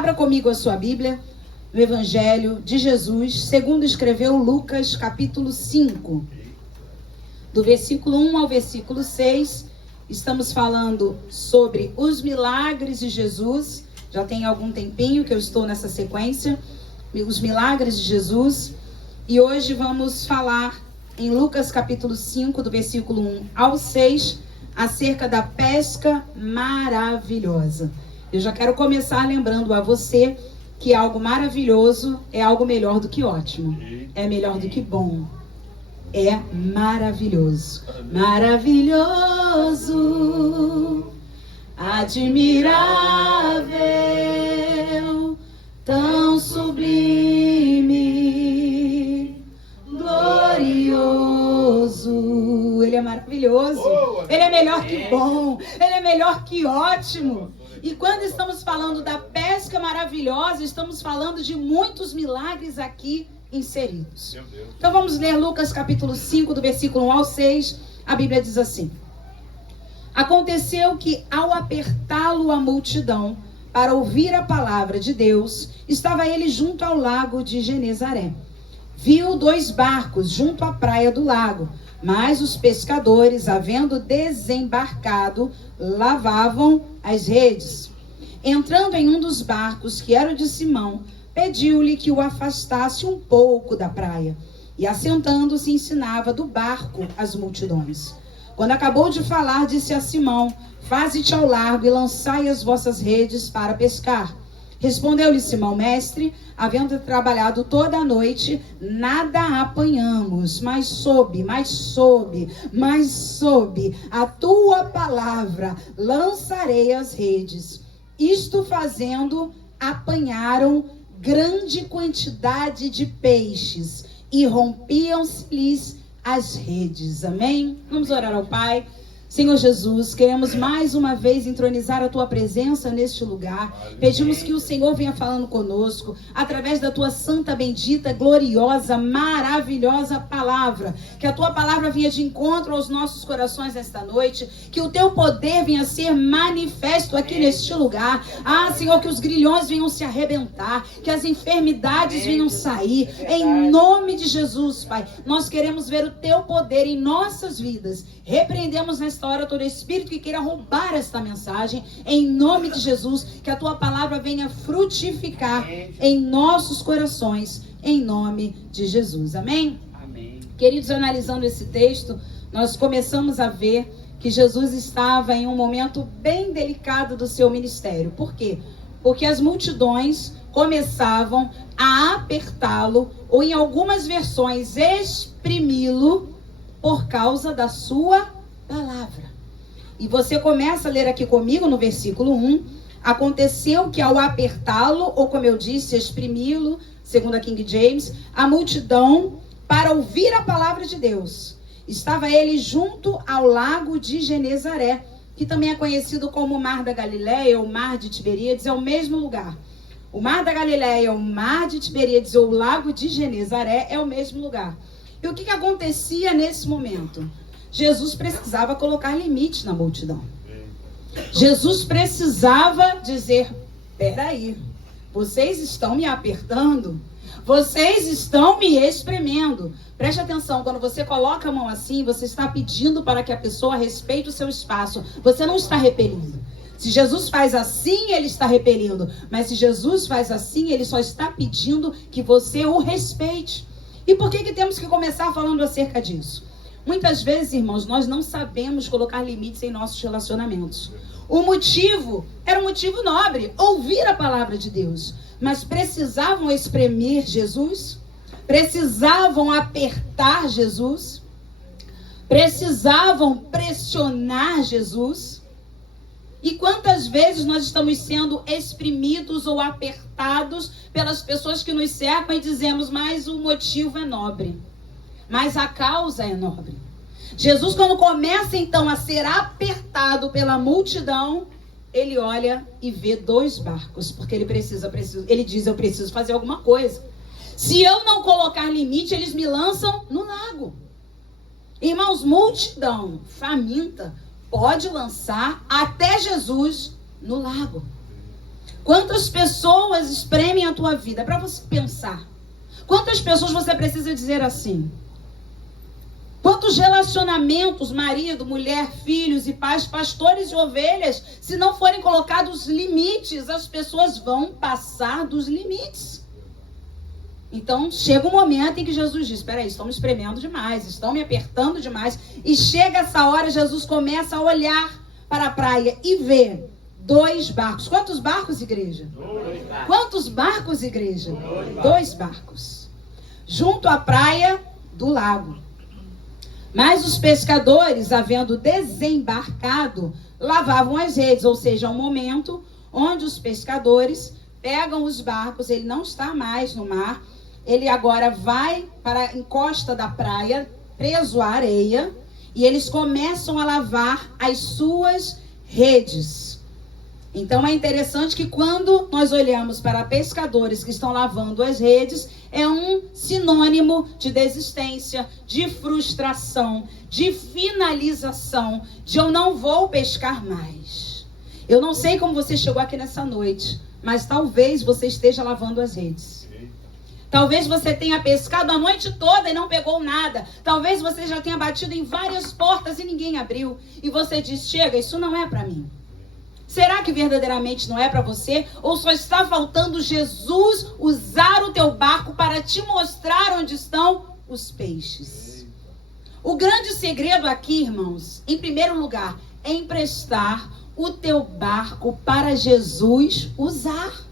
Abra comigo a sua Bíblia, no Evangelho de Jesus, segundo escreveu Lucas, capítulo 5. Do versículo 1 ao versículo 6, estamos falando sobre os milagres de Jesus. Já tem algum tempinho que eu estou nessa sequência, os milagres de Jesus. E hoje vamos falar em Lucas capítulo 5, do versículo 1 ao 6, acerca da pesca maravilhosa. Eu já quero começar lembrando a você que algo maravilhoso é algo melhor do que ótimo. É melhor do que bom. É maravilhoso. Maravilhoso, admirável, tão sublime, glorioso. Ele é maravilhoso. Ele é melhor que bom. Ele é melhor que ótimo. E quando estamos falando da pesca maravilhosa, estamos falando de muitos milagres aqui inseridos. Então vamos ler Lucas capítulo 5, do versículo 1 ao 6. A Bíblia diz assim: Aconteceu que, ao apertá-lo a multidão para ouvir a palavra de Deus, estava ele junto ao lago de Genezaré. Viu 2 barcos junto à praia do lago, mas os pescadores, havendo desembarcado, lavavam as redes. Entrando em um dos barcos, que era o de Simão, pediu-lhe que o afastasse um pouco da praia, e assentando-se ensinava do barco as multidões. Quando acabou de falar, disse a Simão: Faze-te ao largo e lançai as vossas redes para pescar. Respondeu-lhe Simão: Mestre, havendo trabalhado toda a noite, nada apanhamos, mas sob a tua palavra lançarei as redes. Isto fazendo, apanharam grande quantidade de peixes e rompiam-se-lhes as redes. Amém? Vamos orar ao Pai. Senhor Jesus, queremos mais uma vez entronizar a Tua presença neste lugar. Pedimos que o Senhor venha falando conosco, através da Tua santa, bendita, gloriosa, maravilhosa palavra. Que a Tua palavra venha de encontro aos nossos corações esta noite. Que o Teu poder venha ser manifesto aqui neste lugar. Ah, Senhor, que os grilhões venham se arrebentar, que as enfermidades venham sair. Em nome de Jesus, Pai, nós queremos ver o Teu poder em nossas vidas. Repreendemos nesta hora todo espírito que queira roubar esta mensagem, em nome de Jesus, que a Tua palavra venha frutificar em nossos corações, em nome de Jesus. Amém? Amém. Queridos, analisando esse texto, nós começamos a ver que Jesus estava em um momento bem delicado do seu ministério. Por quê? Porque as multidões começavam a apertá-lo, ou em algumas versões, exprimi-lo, por causa da sua palavra. E você começa a ler aqui comigo no versículo 1. Aconteceu que, ao apertá-lo, ou como eu disse, exprimi-lo, segundo a King James, a multidão para ouvir a palavra de Deus. Estava ele junto ao lago de Genezaré, que também é conhecido como o Mar da Galileia, ou Mar de Tiberíades, é o mesmo lugar. O Mar da Galileia, o Mar de Tiberíades, ou o Lago de Genezaré, é o mesmo lugar. E o que acontecia nesse momento? Jesus precisava colocar limite na multidão. Jesus precisava dizer: peraí, vocês estão me apertando, vocês estão me espremendo. Preste atenção, quando você coloca a mão assim, você está pedindo para que a pessoa respeite o seu espaço. Você não está repelindo. Se Jesus faz assim, ele está repelindo. Mas se Jesus faz assim, ele só está pedindo que você o respeite. E por que temos que começar falando acerca disso? Muitas vezes, irmãos, nós não sabemos colocar limites em nossos relacionamentos. O motivo era um motivo nobre, ouvir a palavra de Deus. Mas precisavam espremer Jesus? Precisavam apertar Jesus? Precisavam pressionar Jesus? E quantas vezes nós estamos sendo exprimidos ou apertados pelas pessoas que nos cercam e dizemos: mas o motivo é nobre, mas a causa é nobre. Jesus, quando começa então a ser apertado pela multidão, ele olha e vê 2 barcos, porque ele diz: eu preciso fazer alguma coisa. Se eu não colocar limite, eles me lançam no lago. Irmãos, multidão faminta pode lançar até Jesus no lago. Quantas pessoas espremem a tua vida? Para você pensar. Quantas pessoas você precisa dizer assim? Quantos relacionamentos, marido, mulher, filhos e pais, pastores e ovelhas, se não forem colocados limites, as pessoas vão passar dos limites. Então, chega um momento em que Jesus diz, espera aí, estão me espremendo demais, estão me apertando demais. E chega essa hora, Jesus começa a olhar para a praia e vê 2 barcos. Quantos barcos, igreja? 2 barcos. Quantos barcos, igreja? 2 barcos. Junto à praia do lago. Mas os pescadores, havendo desembarcado, lavavam as redes. Ou seja, é um momento onde os pescadores pegam os barcos, ele não está mais no mar, ele agora vai para a encosta da praia, preso à areia, e eles começam a lavar as suas redes. Então é interessante que quando nós olhamos para pescadores que estão lavando as redes, é um sinônimo de desistência, de frustração, de finalização, de eu não vou pescar mais. Eu não sei como você chegou aqui nessa noite, mas talvez você esteja lavando as redes. Talvez você tenha pescado a noite toda e não pegou nada. Talvez você já tenha batido em várias portas e ninguém abriu. E você diz, chega, isso não é para mim. Será que verdadeiramente não é para você? Ou só está faltando Jesus usar o teu barco para te mostrar onde estão os peixes? O grande segredo aqui, irmãos, em primeiro lugar, é emprestar o teu barco para Jesus usar.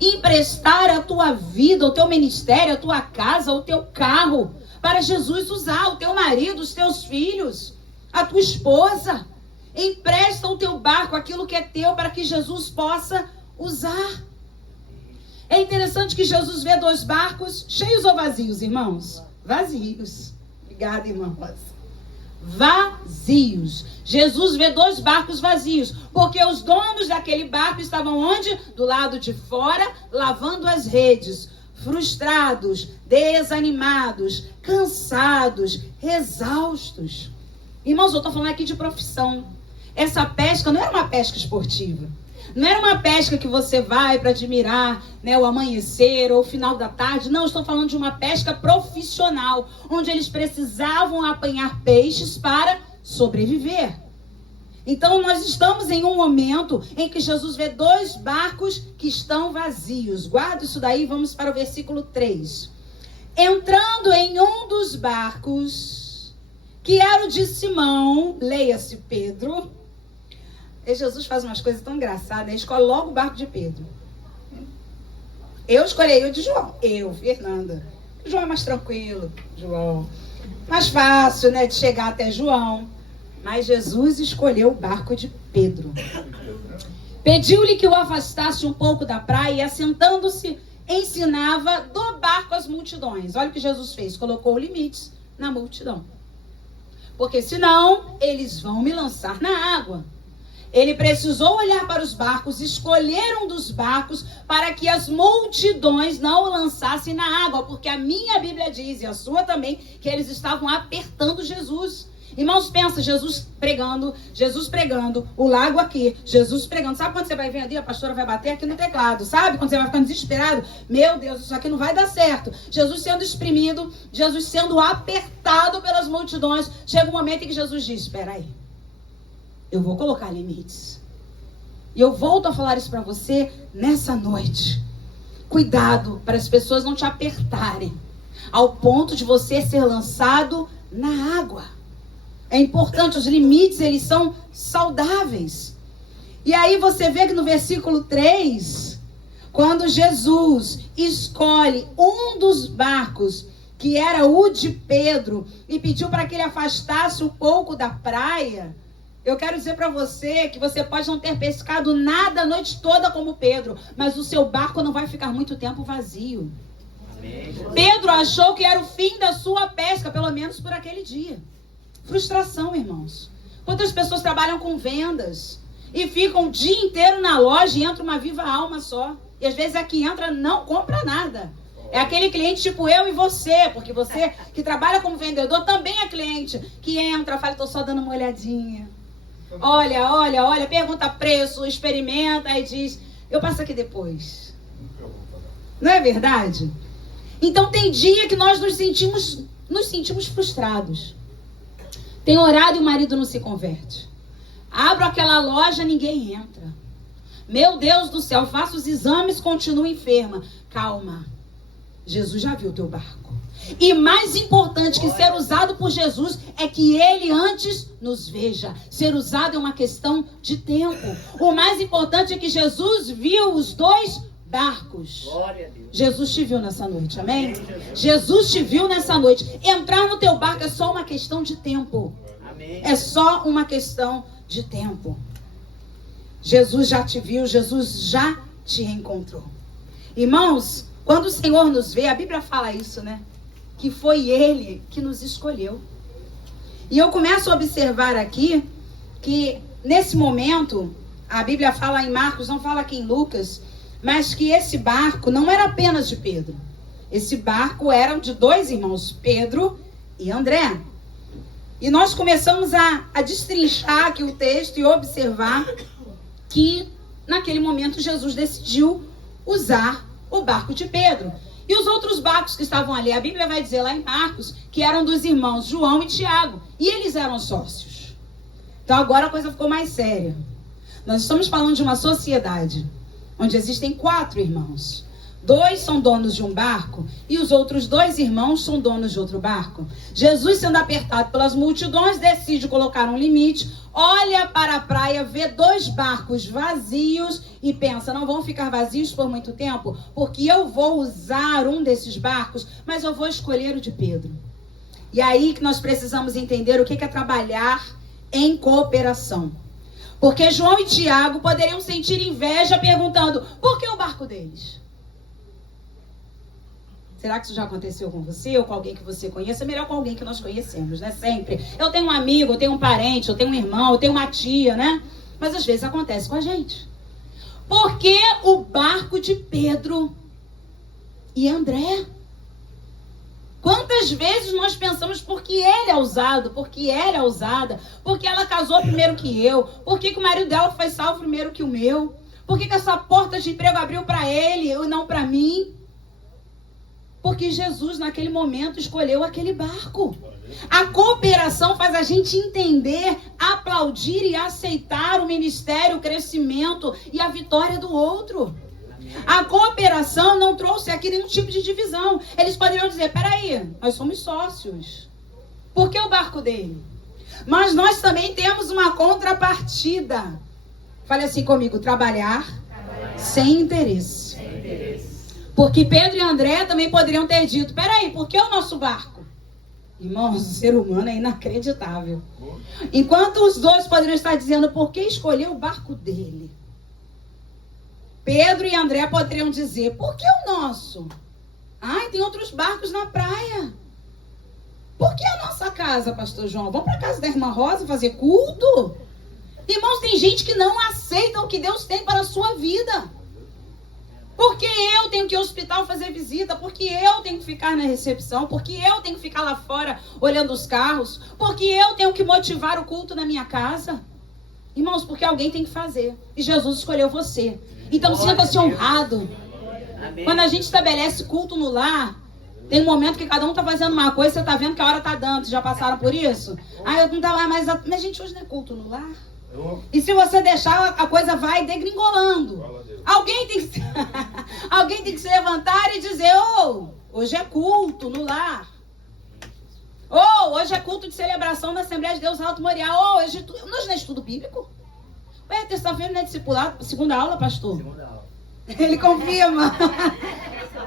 Emprestar a tua vida, o teu ministério, a tua casa, o teu carro, para Jesus usar, o teu marido, os teus filhos, a tua esposa. Empresta o teu barco, aquilo que é teu, para que Jesus possa usar. É interessante que Jesus vê 2 barcos cheios ou vazios, irmãos? Vazios. Obrigada, irmã Rosa. Vazios. Jesus vê 2 barcos vazios, porque os donos daquele barco estavam onde? Do lado de fora, lavando as redes, frustrados, desanimados, cansados, exaustos. Irmãos, eu estou falando aqui de profissão. Essa pesca não era uma pesca esportiva. Não era uma pesca que você vai para admirar, né, o amanhecer ou o final da tarde. Não, estou falando de uma pesca profissional, onde eles precisavam apanhar peixes para sobreviver. Então nós estamos em um momento em que Jesus vê 2 barcos que estão vazios. Guarda isso daí, vamos para o versículo 3. Entrando em um dos barcos, que era o de Simão, leia-se Pedro. E Jesus faz umas coisas tão engraçadas, ele escolhe logo o barco de Pedro. Eu escolhi o de João. Fernanda. João é mais tranquilo, João. Mais fácil, né, de chegar até João. Mas Jesus escolheu o barco de Pedro. Pediu-lhe que o afastasse um pouco da praia e, assentando-se, ensinava do barco as multidões. Olha o que Jesus fez, colocou limites na multidão. Porque senão, eles vão me lançar na água. Ele precisou olhar para os barcos, escolher um dos barcos para que as multidões não o lançassem na água. Porque a minha Bíblia diz, e a sua também, que eles estavam apertando Jesus. Irmãos, pensa, Jesus pregando, o lago aqui, Jesus pregando. Sabe quando você vai ver ali, a pastora vai bater aqui no teclado, sabe? Quando você vai ficando desesperado, meu Deus, isso aqui não vai dar certo. Jesus sendo exprimido, Jesus sendo apertado pelas multidões. Chega um momento em que Jesus diz, espera aí, eu vou colocar limites. E eu volto a falar isso para você nessa noite. Cuidado para as pessoas não te apertarem ao ponto de você ser lançado na água. É importante, os limites, eles são saudáveis. E aí você vê que no versículo 3, quando Jesus escolhe um dos barcos, que era o de Pedro, e pediu para que ele afastasse um pouco da praia, eu quero dizer para você que você pode não ter pescado nada a noite toda como Pedro, mas o seu barco não vai ficar muito tempo vazio. Amém. Pedro achou que era o fim da sua pesca, pelo menos por aquele dia. Frustração, irmãos. Quantas pessoas trabalham com vendas e ficam o dia inteiro na loja e entra uma viva alma só. E às vezes a que entra não compra nada. É aquele cliente tipo eu e você, porque você que trabalha como vendedor também é cliente que entra, fala, estou só dando uma olhadinha. Olha, pergunta preço, experimenta e diz, Eu passo aqui depois. Não é verdade? Então tem dia que nós nos sentimos frustrados. Tem horário e o marido não se converte. Abro aquela loja, ninguém entra. Meu Deus do céu, faço os exames, continuo enferma. Calma. Jesus já viu o teu barco. E mais importante que ser usado por Jesus é que Ele antes nos veja. Ser usado é uma questão de tempo. O mais importante é que Jesus viu os dois barcos. Glória a Deus. Jesus te viu nessa noite, amém? Jesus te viu nessa noite. Entrar no teu barco é só uma questão de tempo. Amém. É só uma questão de tempo. Jesus já te viu, Jesus já te encontrou. Irmãos, quando o Senhor nos vê, a Bíblia fala isso, né? Que foi Ele que nos escolheu. E eu começo a observar aqui que nesse momento, a Bíblia fala em Marcos, não fala aqui em Lucas, mas que esse barco não era apenas de Pedro. Esse barco era de dois irmãos, Pedro e André. E nós começamos a destrinchar aqui o texto e observar que naquele momento Jesus decidiu usar o barco de Pedro. E os outros barcos que estavam ali, a Bíblia vai dizer lá em Marcos, que eram dos irmãos João e Tiago. E eles eram sócios. Então agora a coisa ficou mais séria. Nós estamos falando de uma sociedade onde existem 4 irmãos. 2 são donos de um barco e os outros 2 irmãos são donos de outro barco. Jesus, sendo apertado pelas multidões, decide colocar um limite, olha para a praia, vê 2 barcos vazios e pensa, não vão ficar vazios por muito tempo, porque eu vou usar um desses barcos, mas eu vou escolher o de Pedro. E aí que nós precisamos entender o que é trabalhar em cooperação. Porque João e Tiago poderiam sentir inveja perguntando, por que o barco deles? Será que isso já aconteceu com você ou com alguém que você conheça? É melhor com alguém que nós conhecemos, né? Sempre. Eu tenho um amigo, eu tenho um parente, eu tenho um irmão, eu tenho uma tia, né? Mas às vezes acontece com a gente. Por que o barco de Pedro e André? Quantas vezes nós pensamos porque ele é usado, porque ela é usada, porque ela casou primeiro que eu, porque o marido dela foi salvo primeiro que o meu, porque que essa porta de emprego abriu para ele e não para mim? Porque Jesus naquele momento escolheu aquele barco. A cooperação faz a gente entender, aplaudir e aceitar o ministério, o crescimento e a vitória do outro. A cooperação não trouxe aqui nenhum tipo de divisão. Eles poderiam dizer, peraí, nós somos sócios. Por que o barco dele? Mas nós também temos uma contrapartida. Fale assim comigo, trabalhar sem interesse. Porque Pedro e André também poderiam ter dito, peraí, por que o nosso barco? Irmãos, o ser humano é inacreditável. Enquanto os dois poderiam estar dizendo, por que escolher o barco dele? Pedro e André poderiam dizer, por que o nosso? Ai, tem outros barcos na praia. Por que a nossa casa, pastor João? Vamos para a casa da irmã Rosa fazer culto? Irmãos, tem gente que não aceita o que Deus tem para a sua vida. Porque eu tenho que ir ao hospital fazer visita, porque eu tenho que ficar na recepção, porque eu tenho que ficar lá fora olhando os carros, porque eu tenho que motivar o culto na minha casa. Irmãos, porque alguém tem que fazer. E Jesus escolheu você. Então sinta-se honrado. Amém. Quando a gente estabelece culto no lar, tem um momento que cada um está fazendo uma coisa, você está vendo que a hora está dando. Já passaram por isso? Eu não tá lá, mas gente, hoje não é culto no lar. E se você deixar, a coisa vai degringolando. Alguém tem que se levantar e dizer, hoje é culto no lar. Hoje é culto de celebração na Assembleia de Deus Alto Moriá. Hoje não é estudo bíblico? Terça-feira não é discipulado? Segunda aula, pastor? Segunda aula. Ele confirma.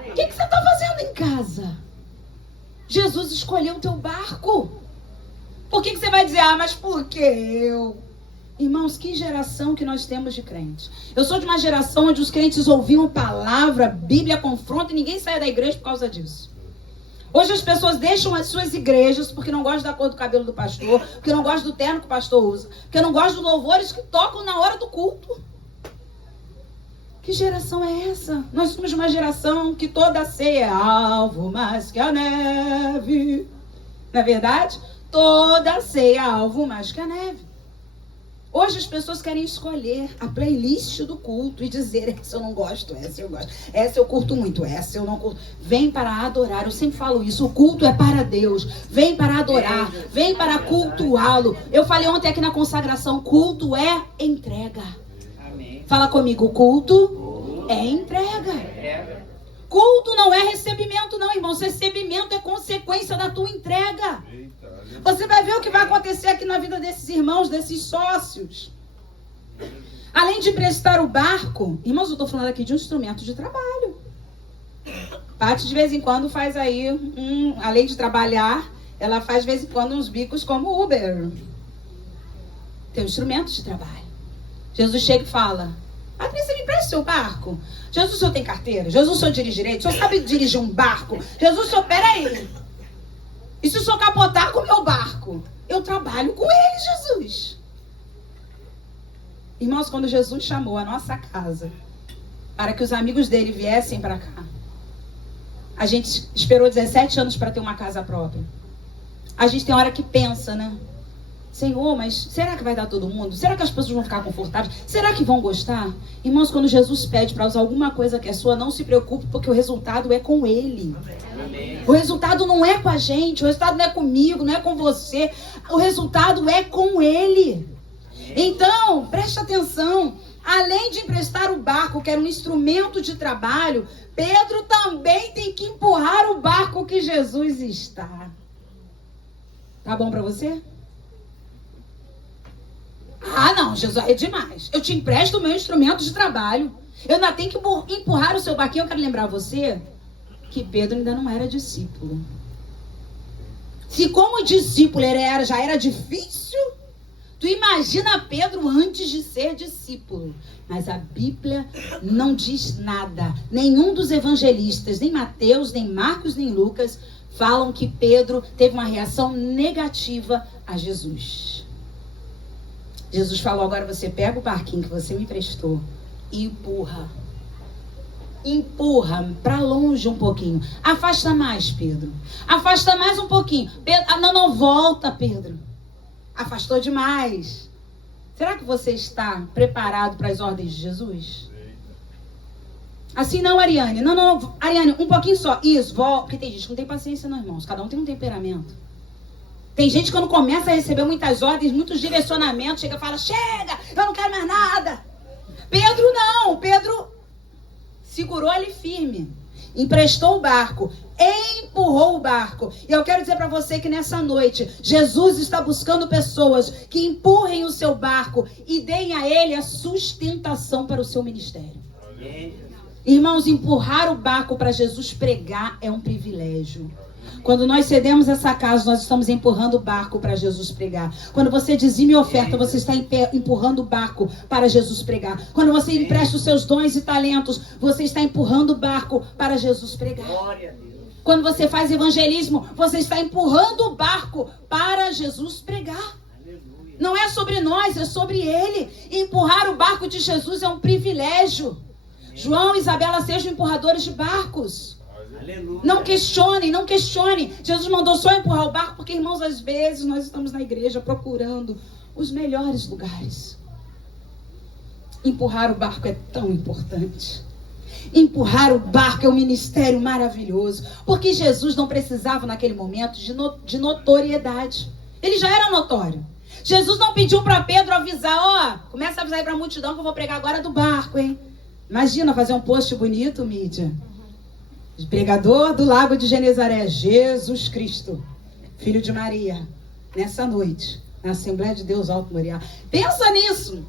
O que você está fazendo em casa? Jesus escolheu o teu barco. Por que você vai dizer, mas por que eu? Irmãos, que geração que nós temos de crentes. Eu sou de uma geração onde os crentes ouviam palavra, Bíblia confronta e ninguém saia da igreja por causa disso. Hoje as pessoas deixam as suas igrejas porque não gostam da cor do cabelo do pastor, porque não gostam do terno que o pastor usa, porque não gostam dos louvores que tocam na hora do culto. Que geração é essa? Nós somos uma geração que toda ceia é alvo mais que a neve. Não é verdade? Toda ceia é alvo mais que a neve. Hoje as pessoas querem escolher a playlist do culto e dizer: essa eu não gosto, essa eu gosto, essa eu curto muito, essa eu não curto. Vem para adorar, eu sempre falo isso, o culto é para Deus. Vem para adorar, vem para cultuá-lo. Eu falei ontem aqui na consagração, culto é entrega. Fala comigo, culto é entrega. Culto não é recebimento não, irmãos. Recebimento é consequência da tua entrega. Você vai ver o que vai acontecer aqui na vida desses irmãos, desses sócios. Além de emprestar o barco, irmãos, eu estou falando aqui de um instrumento de trabalho. Paty de vez em quando faz aí, além de trabalhar, ela faz de vez em quando uns bicos como Uber. Tem um instrumento de trabalho. Jesus chega e fala: Patrícia, me empresta o seu barco. Jesus, o senhor tem carteira? Jesus, o senhor dirige direito? O senhor sabe dirigir um barco? Jesus, o senhor, peraí. E se o senhor capotar com o meu barco? Eu trabalho com ele, Jesus. Irmãos, quando Jesus chamou a nossa casa para que os amigos dele viessem para cá, a gente esperou 17 anos para ter uma casa própria. A gente tem hora que pensa, né? Senhor, mas será que vai dar todo mundo? Será que as pessoas vão ficar confortáveis? Será que vão gostar? Irmãos, quando Jesus pede para usar alguma coisa que é sua, não se preocupe, porque o resultado é com ele. Amém. O resultado não é com a gente, o resultado não é comigo, não é com você. O resultado é com ele. Então, preste atenção. Além de emprestar o barco, que era um instrumento de trabalho, Pedro também tem que empurrar o barco que Jesus está. Tá bom para você? Ah, não, Jesus, é demais. Eu te empresto o meu instrumento de trabalho. Eu ainda tenho que empurrar o seu barquinho. Eu quero lembrar você que Pedro ainda não era discípulo. Se como discípulo ele já era difícil, tu imagina Pedro antes de ser discípulo. Mas a Bíblia não diz nada. Nenhum dos evangelistas, nem Mateus, nem Marcos, nem Lucas, falam que Pedro teve uma reação negativa a Jesus. Jesus falou: agora você pega o barquinho que você me emprestou e empurra. Empurra para longe um pouquinho. Afasta mais, Pedro. Afasta mais um pouquinho. Pedro, não, volta, Pedro. Afastou demais. Será que você está preparado para as ordens de Jesus? Assim não, Ariane. Não, Ariane, um pouquinho só. Isso, volta. Porque tem gente que não tem paciência, não, irmãos. Cada um tem um temperamento. Tem gente que quando começa a receber muitas ordens, muitos direcionamentos, chega e fala: chega, eu não quero mais nada. Pedro não, Pedro segurou ele firme, emprestou o barco, empurrou o barco. E eu quero dizer para você que nessa noite, Jesus está buscando pessoas que empurrem o seu barco e deem a ele a sustentação para o seu ministério. Amém. Irmãos, empurrar o barco para Jesus pregar é um privilégio. Quando nós cedemos essa casa, nós estamos empurrando o barco para Jesus pregar. Quando você dizime oferta, você está empurrando o barco para Jesus pregar. Quando você empresta os seus dons e talentos, você está empurrando o barco para Jesus pregar. Quando você faz evangelismo, você está empurrando o barco para Jesus pregar. Não é sobre nós, é sobre Ele. Empurrar o barco de Jesus é um privilégio. João e Isabela sejam empurradores de barcos. Não questione, não questione. Jesus mandou só empurrar o barco porque, irmãos, às vezes nós estamos na igreja procurando os melhores lugares. Empurrar o barco é tão importante. Empurrar o barco é um ministério maravilhoso. Porque Jesus não precisava naquele momento de notoriedade. Ele já era notório. Jesus não pediu para Pedro avisar: começa a avisar aí para a multidão que eu vou pregar agora do barco, hein? Imagina fazer um post bonito, mídia. Pregador do Lago de Genezaré, Jesus Cristo, Filho de Maria, nessa noite, na Assembleia de Deus Alto Moriá. Pensa nisso.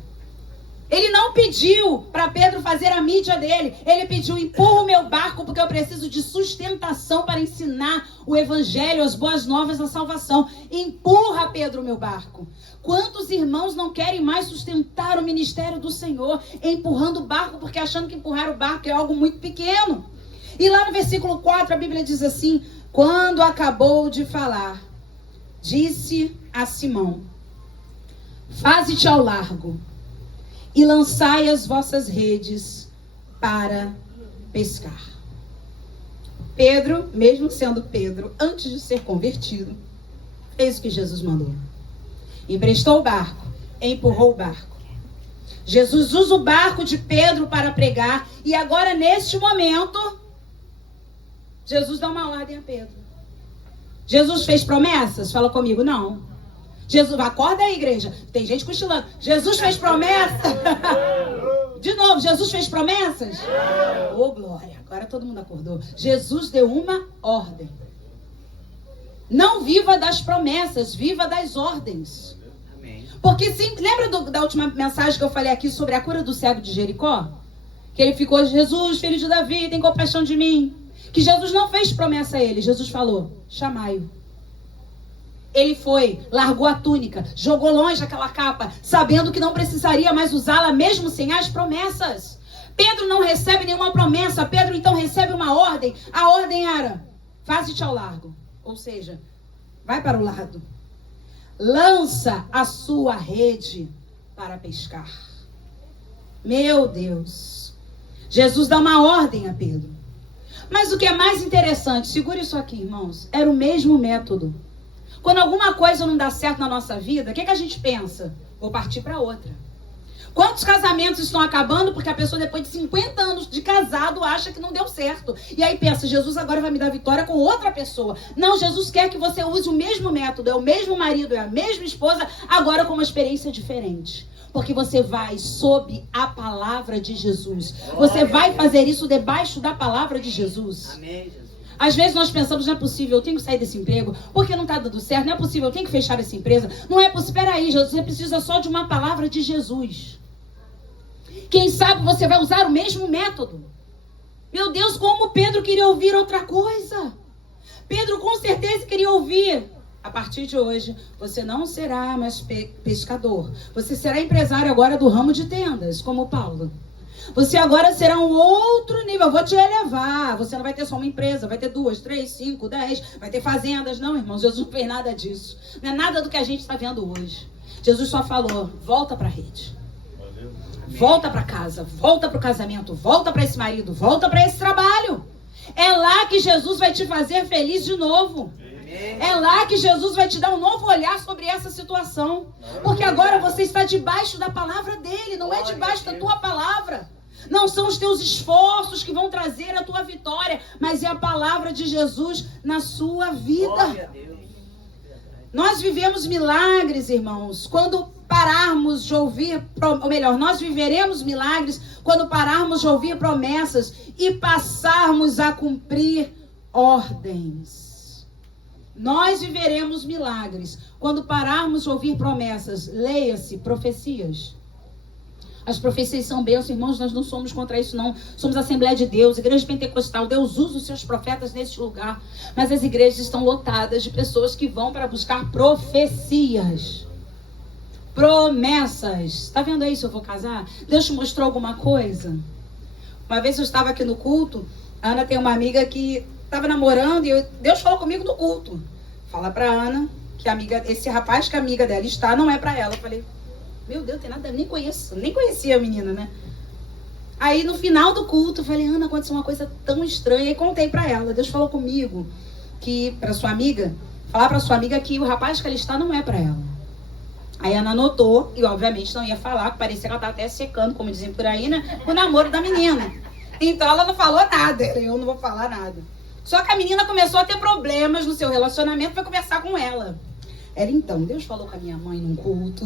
Ele não pediu para Pedro fazer a mídia dele. Ele pediu: empurra o meu barco, porque eu preciso de sustentação para ensinar o evangelho, as boas novas da salvação. Empurra, Pedro, o meu barco. Quantos irmãos não querem mais sustentar o ministério do Senhor, empurrando o barco, porque achando que empurrar o barco é algo muito pequeno? E lá no versículo 4, a Bíblia diz assim: quando acabou de falar, disse a Simão: faze-te ao largo e lançai as vossas redes para pescar. Pedro, mesmo sendo Pedro, antes de ser convertido, fez o que Jesus mandou. Emprestou o barco, empurrou o barco. Jesus usa o barco de Pedro para pregar. E agora, neste momento, Jesus dá uma ordem a Pedro. Jesus fez promessas? Fala comigo, não. Jesus, acorda aí, igreja. Tem gente cochilando. Jesus fez promessas? De novo, Jesus fez promessas? Oh, glória. Agora todo mundo acordou. Jesus deu uma ordem. Não viva das promessas, viva das ordens. Porque sim, lembra da última mensagem que eu falei aqui sobre a cura do cego de Jericó? Que ele ficou, Jesus, filho de Davi, tem compaixão de mim. Que Jesus não fez promessa a ele. Jesus falou, chamai-o. Ele foi, largou a túnica, jogou longe aquela capa, sabendo que não precisaria mais usá-la mesmo sem as promessas. Pedro não recebe nenhuma promessa. Pedro então recebe uma ordem. A ordem era, faze-te ao largo. Ou seja, vai para o lado. Lança a sua rede para pescar. Meu Deus. Jesus dá uma ordem a Pedro. Mas o que é mais interessante, segura isso aqui, irmãos, era o mesmo método. Quando alguma coisa não dá certo na nossa vida, o que a gente pensa? Vou partir para outra. Quantos casamentos estão acabando porque a pessoa depois de 50 anos de casado acha que não deu certo. E aí pensa, Jesus agora vai me dar vitória com outra pessoa. Não, Jesus quer que você use o mesmo método, é o mesmo marido, é a mesma esposa, agora com uma experiência diferente. Porque você vai sob a palavra de Jesus. Você vai fazer isso debaixo da palavra de Jesus. Amém, Jesus. Às vezes nós pensamos, não é possível, eu tenho que sair desse emprego, porque não está dando certo, não é possível, eu tenho que fechar essa empresa. Não é possível, peraí, Jesus, você precisa só de uma palavra de Jesus. Quem sabe você vai usar o mesmo método. Meu Deus, como Pedro queria ouvir outra coisa. Pedro com certeza queria ouvir. A partir de hoje, você não será mais pescador. Você será empresário agora do ramo de tendas, como Paulo. Você agora será um outro nível. Eu vou te elevar. Você não vai ter só uma empresa. Vai ter 2, 3, 5, 10. Vai ter fazendas. Não, irmãos. Jesus não fez nada disso. Não é nada do que a gente está vendo hoje. Jesus só falou, volta para a rede. Volta para casa. Volta para o casamento. Volta para esse marido. Volta para esse trabalho. É lá que Jesus vai te fazer feliz de novo. É lá que Jesus vai te dar um novo olhar sobre essa situação. Porque agora você está debaixo da palavra dele, não é debaixo da tua palavra. Não são os teus esforços que vão trazer a tua vitória, mas é a palavra de Jesus na sua vida. Nós vivemos milagres, irmãos, quando pararmos de ouvir, ou melhor, nós viveremos milagres quando pararmos de ouvir promessas e passarmos a cumprir ordens. Nós viveremos milagres quando pararmos de ouvir promessas. Leia-se, profecias. As profecias são bênçãos, irmãos, nós não somos contra isso não. Somos Assembleia de Deus, Igreja Pentecostal. Deus usa os seus profetas nesse lugar. Mas as igrejas estão lotadas de pessoas que vão para buscar profecias. Promessas. Está vendo aí se eu vou casar? Deus te mostrou alguma coisa? Uma vez eu estava aqui no culto, a Ana tem uma amiga que estava namorando e Deus falou comigo no culto. Fala pra Ana que esse rapaz que a amiga dela está não é pra ela. Eu falei, meu Deus, tem nada, nem conhecia a menina, né? Aí no final do culto eu falei, Ana, aconteceu uma coisa tão estranha. E contei pra ela, Deus falou comigo que pra sua amiga, falar pra sua amiga que o rapaz que ela está não é pra ela. Aí a Ana anotou e obviamente não ia falar, parecia que ela estava até secando, como dizem por aí, né? O namoro da menina. Então ela não falou nada, eu não vou falar nada. Só que a menina começou a ter problemas no seu relacionamento, foi conversar com ela. Ela, então, Deus falou com a minha mãe num culto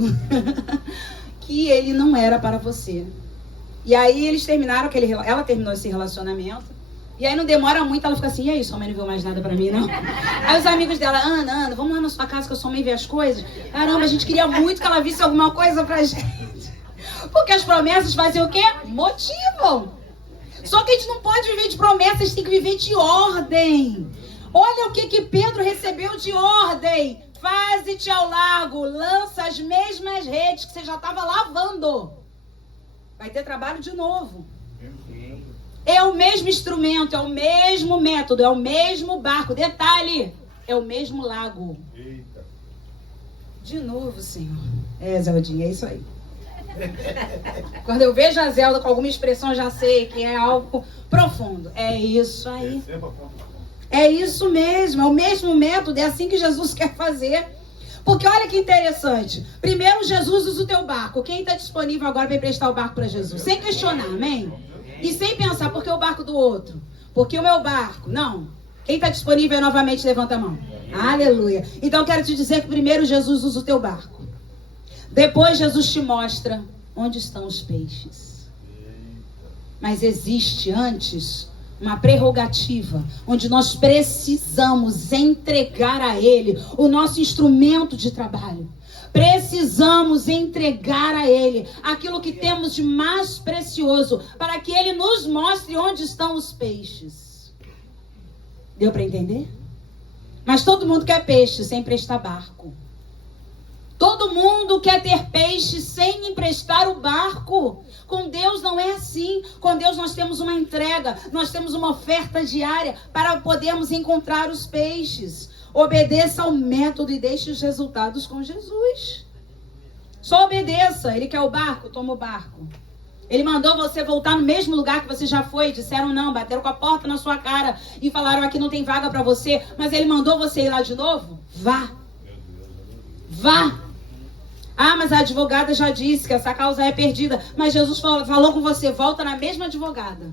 que ele não era para você. E aí eles terminaram, ela terminou esse relacionamento. E aí não demora muito, ela fica assim, e aí, sua mãe não viu mais nada pra mim, não? Aí os amigos dela, Ana, vamos lá na sua casa que a sua mãe vê as coisas. Caramba, a gente queria muito que ela visse alguma coisa pra gente. Porque as promessas fazem o quê? Motivam. Só que a gente não pode viver de promessas, a gente tem que viver de ordem. Olha o que Pedro recebeu de ordem. Faze-te ao largo, lança as mesmas redes que você já estava lavando. Vai ter trabalho de novo. É o mesmo instrumento, é o mesmo método, é o mesmo barco. Detalhe, é o mesmo lago. Eita. De novo, Senhor. Zeldinha, é isso aí. Quando eu vejo a Zelda com alguma expressão, eu já sei que é algo profundo. É isso aí. É isso mesmo, é o mesmo método, é assim que Jesus quer fazer. Porque olha que interessante. Primeiro Jesus usa o teu barco. Quem está disponível agora vai prestar o barco para Jesus? Sem questionar, amém? E sem pensar, por que o barco do outro? Porque o meu barco? Não. Quem está disponível novamente levanta a mão. Aleluia. Então eu quero te dizer que primeiro Jesus usa o teu barco. Depois Jesus te mostra onde estão os peixes. Mas existe antes uma prerrogativa, onde nós precisamos entregar a Ele o nosso instrumento de trabalho. Precisamos entregar a Ele aquilo que temos de mais precioso, para que Ele nos mostre onde estão os peixes. Deu para entender? Mas todo mundo quer peixe sem prestar barco. Todo mundo quer ter peixe sem emprestar o barco. Com Deus não é assim. Com Deus nós temos uma entrega, nós temos uma oferta diária para podermos encontrar os peixes. Obedeça ao método e deixe os resultados com Jesus. Só obedeça. Ele quer o barco, toma o barco. Ele mandou você voltar no mesmo lugar que você já foi. Disseram não, bateram com a porta na sua cara e falaram aqui não tem vaga para você. Mas ele mandou você ir lá de novo? Vá. Vá. Ah, mas a advogada já disse que essa causa é perdida. Mas Jesus falou com você, volta na mesma advogada.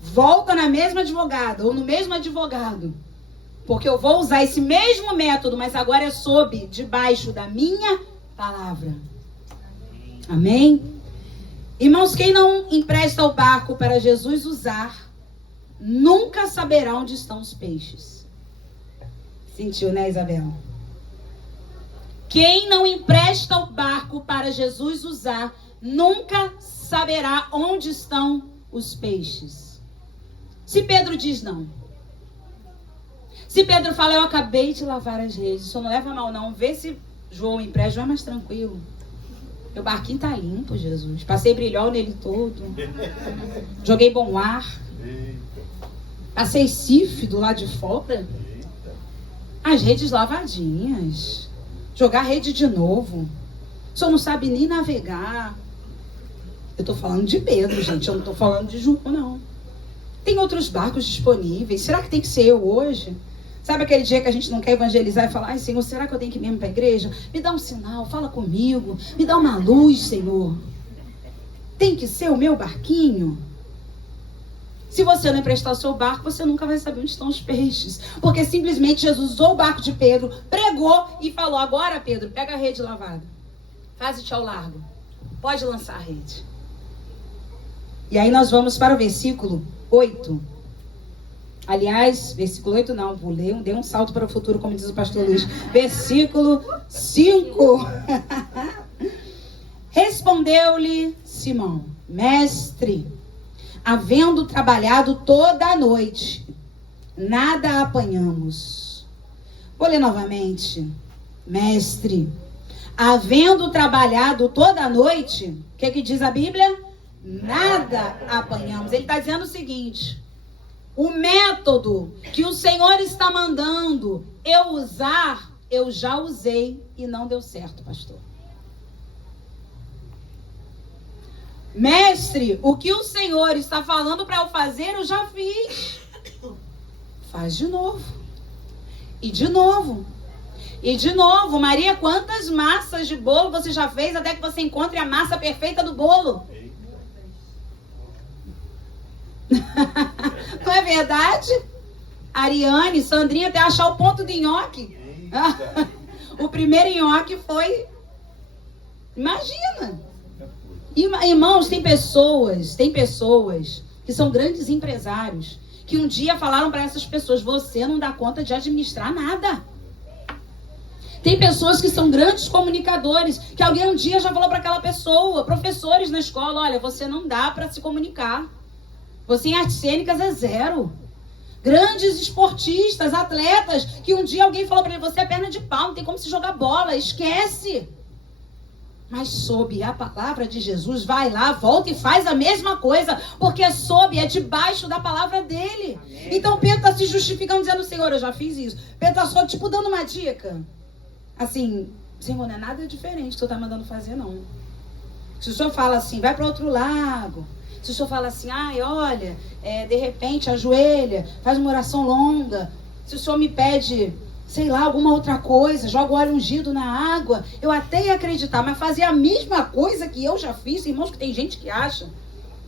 Volta na mesma advogada ou no mesmo advogado. Porque eu vou usar esse mesmo método, mas agora é sob, debaixo da minha palavra. Amém? Irmãos, quem não empresta o barco para Jesus usar, nunca saberá onde estão os peixes. Sentiu, né, Isabela? Quem não empresta o barco para Jesus usar, nunca saberá onde estão os peixes. Se Pedro diz não. Se Pedro fala, eu acabei de lavar as redes, isso não leva mal não. Vê se João empresta, João é mais tranquilo. Meu barquinho tá limpo, Jesus. Passei brilhol nele todo. Joguei bom ar. Passei cif do lado de fora. As redes lavadinhas. Jogar rede de novo. O senhor não sabe nem navegar. Eu tô falando de Pedro, gente. Eu não tô falando de João, não. Tem outros barcos disponíveis. Será que tem que ser eu hoje? Sabe aquele dia que a gente não quer evangelizar e falar, ai, Senhor, será que eu tenho que ir mesmo para a igreja? Me dá um sinal, fala comigo. Me dá uma luz, Senhor. Tem que ser o meu barquinho? Se você não emprestar o seu barco, você nunca vai saber onde estão os peixes. Porque simplesmente Jesus usou o barco de Pedro, pregou e falou, agora, Pedro, pega a rede lavada. Faze-te ao largo. Pode lançar a rede. E aí nós vamos para o versículo 8. Aliás, versículo 8 não, vou ler, dei um salto para o futuro, como diz o pastor Luiz. Versículo 5. Respondeu-lhe Simão, mestre, havendo trabalhado toda a noite, nada apanhamos. Vou ler novamente. Mestre, havendo trabalhado toda a noite, o que diz a Bíblia? Nada apanhamos. Ele está dizendo o seguinte, o método que o Senhor está mandando eu usar, eu já usei e não deu certo, pastor. Mestre, o que o Senhor está falando para eu fazer, eu já fiz. Faz de novo. E de novo. E de novo. Maria, quantas massas de bolo você já fez até que você encontre a massa perfeita do bolo? Não é verdade? Ariane, Sandrinha, até achar o ponto de nhoque. O primeiro nhoque foi... Imagina. Irmãos, tem pessoas que são grandes empresários, que um dia falaram para essas pessoas, você não dá conta de administrar nada. Tem pessoas que são grandes comunicadores, que alguém um dia já falou para aquela pessoa, professores na escola, olha, você não dá para se comunicar. Você em artes cênicas é zero. Grandes esportistas, atletas, que um dia alguém falou para ele, você é perna de pau, não tem como se jogar bola, esquece. Mas sob a palavra de Jesus, vai lá, volta e faz a mesma coisa, porque sob, é debaixo da palavra dele. Amém. Então Pedro está se justificando, dizendo, Senhor, eu já fiz isso. Pedro está só, dando uma dica. Assim, Senhor, não é nada diferente que o Senhor está mandando fazer, não. Se o Senhor fala assim, vai para outro lago. Se o Senhor fala assim, ai, olha, de repente ajoelha, faz uma oração longa. Se o Senhor me pede sei lá, alguma outra coisa, joga o óleo ungido na água, eu até ia acreditar, mas fazer a mesma coisa que eu já fiz, irmãos, que tem gente que acha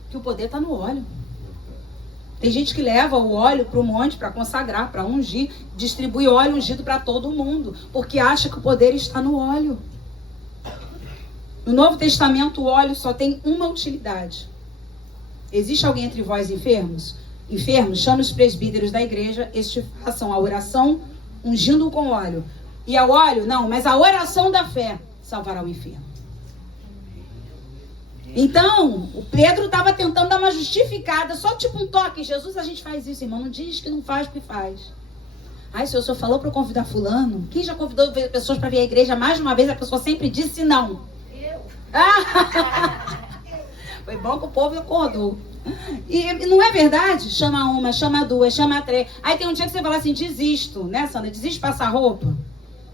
que o poder está no óleo. Tem gente que leva o óleo para o monte para consagrar, para ungir, distribui óleo ungido para todo mundo, porque acha que o poder está no óleo. No Novo Testamento, o óleo só tem uma utilidade. Existe alguém entre vós enfermos? Chame os presbíteros da igreja, estes façam a oração ungindo com óleo. E ao óleo, não, mas a oração da fé salvará o enfermo. Então, o Pedro estava tentando dar uma justificada, só tipo um toque. Jesus, a gente faz isso, irmão. Não diz que não faz, porque faz. Ai, se o senhor falou para eu convidar fulano, quem já convidou pessoas para vir à igreja mais de uma vez, a pessoa sempre disse não. Eu. Foi bom que o povo acordou. E não é verdade? Chama uma, chama duas, chama três. Aí tem um dia que você fala assim, desisto, né, Sandra? Desiste de passar roupa?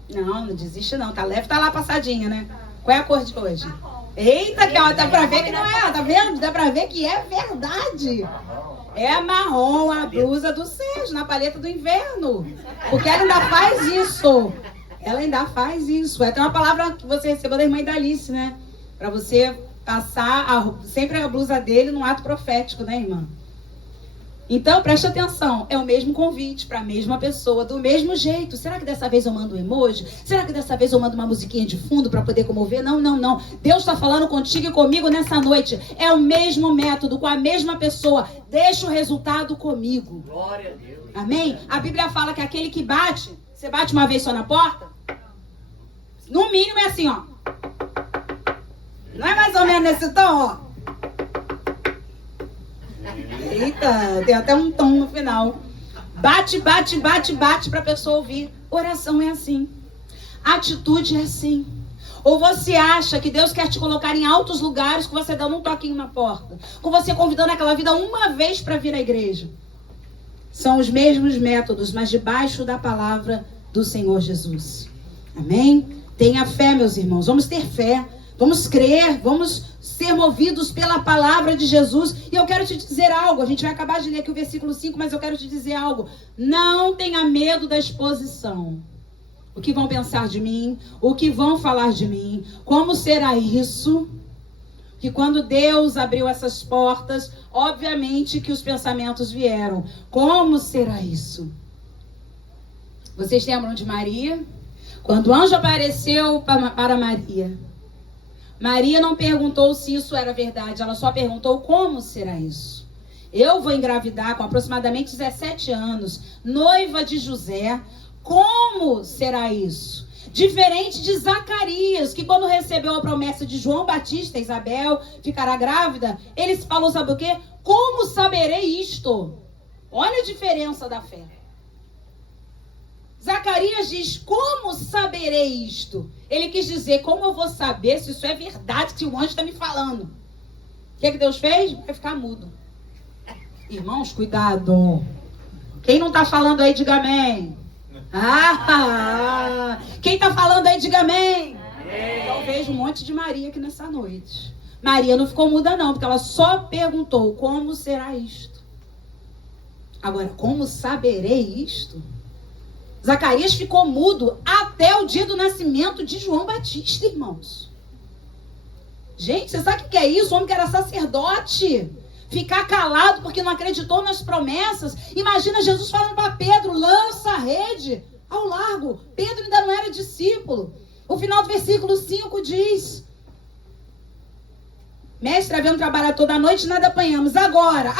Não desiste não. Tá leve, tá lá passadinha, né? Qual é a cor de hoje? Eita, que ó, dá pra ver que não é, tá vendo? Dá pra ver que é verdade. É marrom, a blusa do Sérgio, na paleta do inverno. Porque ela ainda faz isso. Ela ainda faz isso. Tem uma palavra que você recebeu da irmã Idalice, né? Pra você passar sempre a blusa dele num ato profético, né, irmã? Então, preste atenção, é o mesmo convite para a mesma pessoa, do mesmo jeito. Será que dessa vez eu mando um emoji? Será que dessa vez eu mando uma musiquinha de fundo para poder comover? Não, não, não. Deus está falando contigo e comigo nessa noite. É o mesmo método, com a mesma pessoa. Deixa o resultado comigo. Glória a Deus. Amém? A Bíblia fala que aquele que bate, você bate uma vez só na porta? No mínimo é assim, ó. Não é mais ou menos nesse tom, ó. Eita, tem até um tom no final. Bate, bate, bate, bate para a pessoa ouvir. Oração é assim. Atitude é assim. Ou você acha que Deus quer te colocar em altos lugares com você dando um toquinho na porta, com você convidando aquela vida uma vez para vir à igreja. São os mesmos métodos, mas debaixo da palavra do Senhor Jesus. Amém? Tenha fé, meus irmãos. Vamos ter fé. Vamos crer, vamos ser movidos pela palavra de Jesus. E eu quero te dizer algo. A gente vai acabar de ler aqui o versículo 5, mas eu quero te dizer algo. Não tenha medo da exposição. O que vão pensar de mim? O que vão falar de mim? Como será isso? Que quando Deus abriu essas portas, obviamente que os pensamentos vieram. Como será isso? Vocês lembram de Maria? Quando o anjo apareceu para Maria, Maria não perguntou se isso era verdade, ela só perguntou como será isso. Eu vou engravidar com aproximadamente 17 anos, noiva de José, como será isso? Diferente de Zacarias, que quando recebeu a promessa de João Batista, Isabel ficará grávida, ele falou, sabe o quê? Como saberei isto? Olha a diferença da fé. Zacarias diz, como saberei isto? Ele quis dizer, como eu vou saber se isso é verdade, se o anjo está me falando? O que Deus fez? Vai ficar mudo. Irmãos, cuidado. Quem não está falando aí, diga amém. Quem está falando aí, diga amém. Eu vejo um monte de Maria aqui nessa noite. Maria não ficou muda não, porque ela só perguntou, como será isto? Agora, como saberei isto? Zacarias ficou mudo até o dia do nascimento de João Batista, irmãos. Gente, você sabe o que é isso? O homem que era sacerdote. Ficar calado porque não acreditou nas promessas. Imagina Jesus falando para Pedro, lança a rede ao largo. Pedro ainda não era discípulo. O final do versículo 5 diz, mestre, havendo trabalhado toda a noite, nada apanhamos. Agora,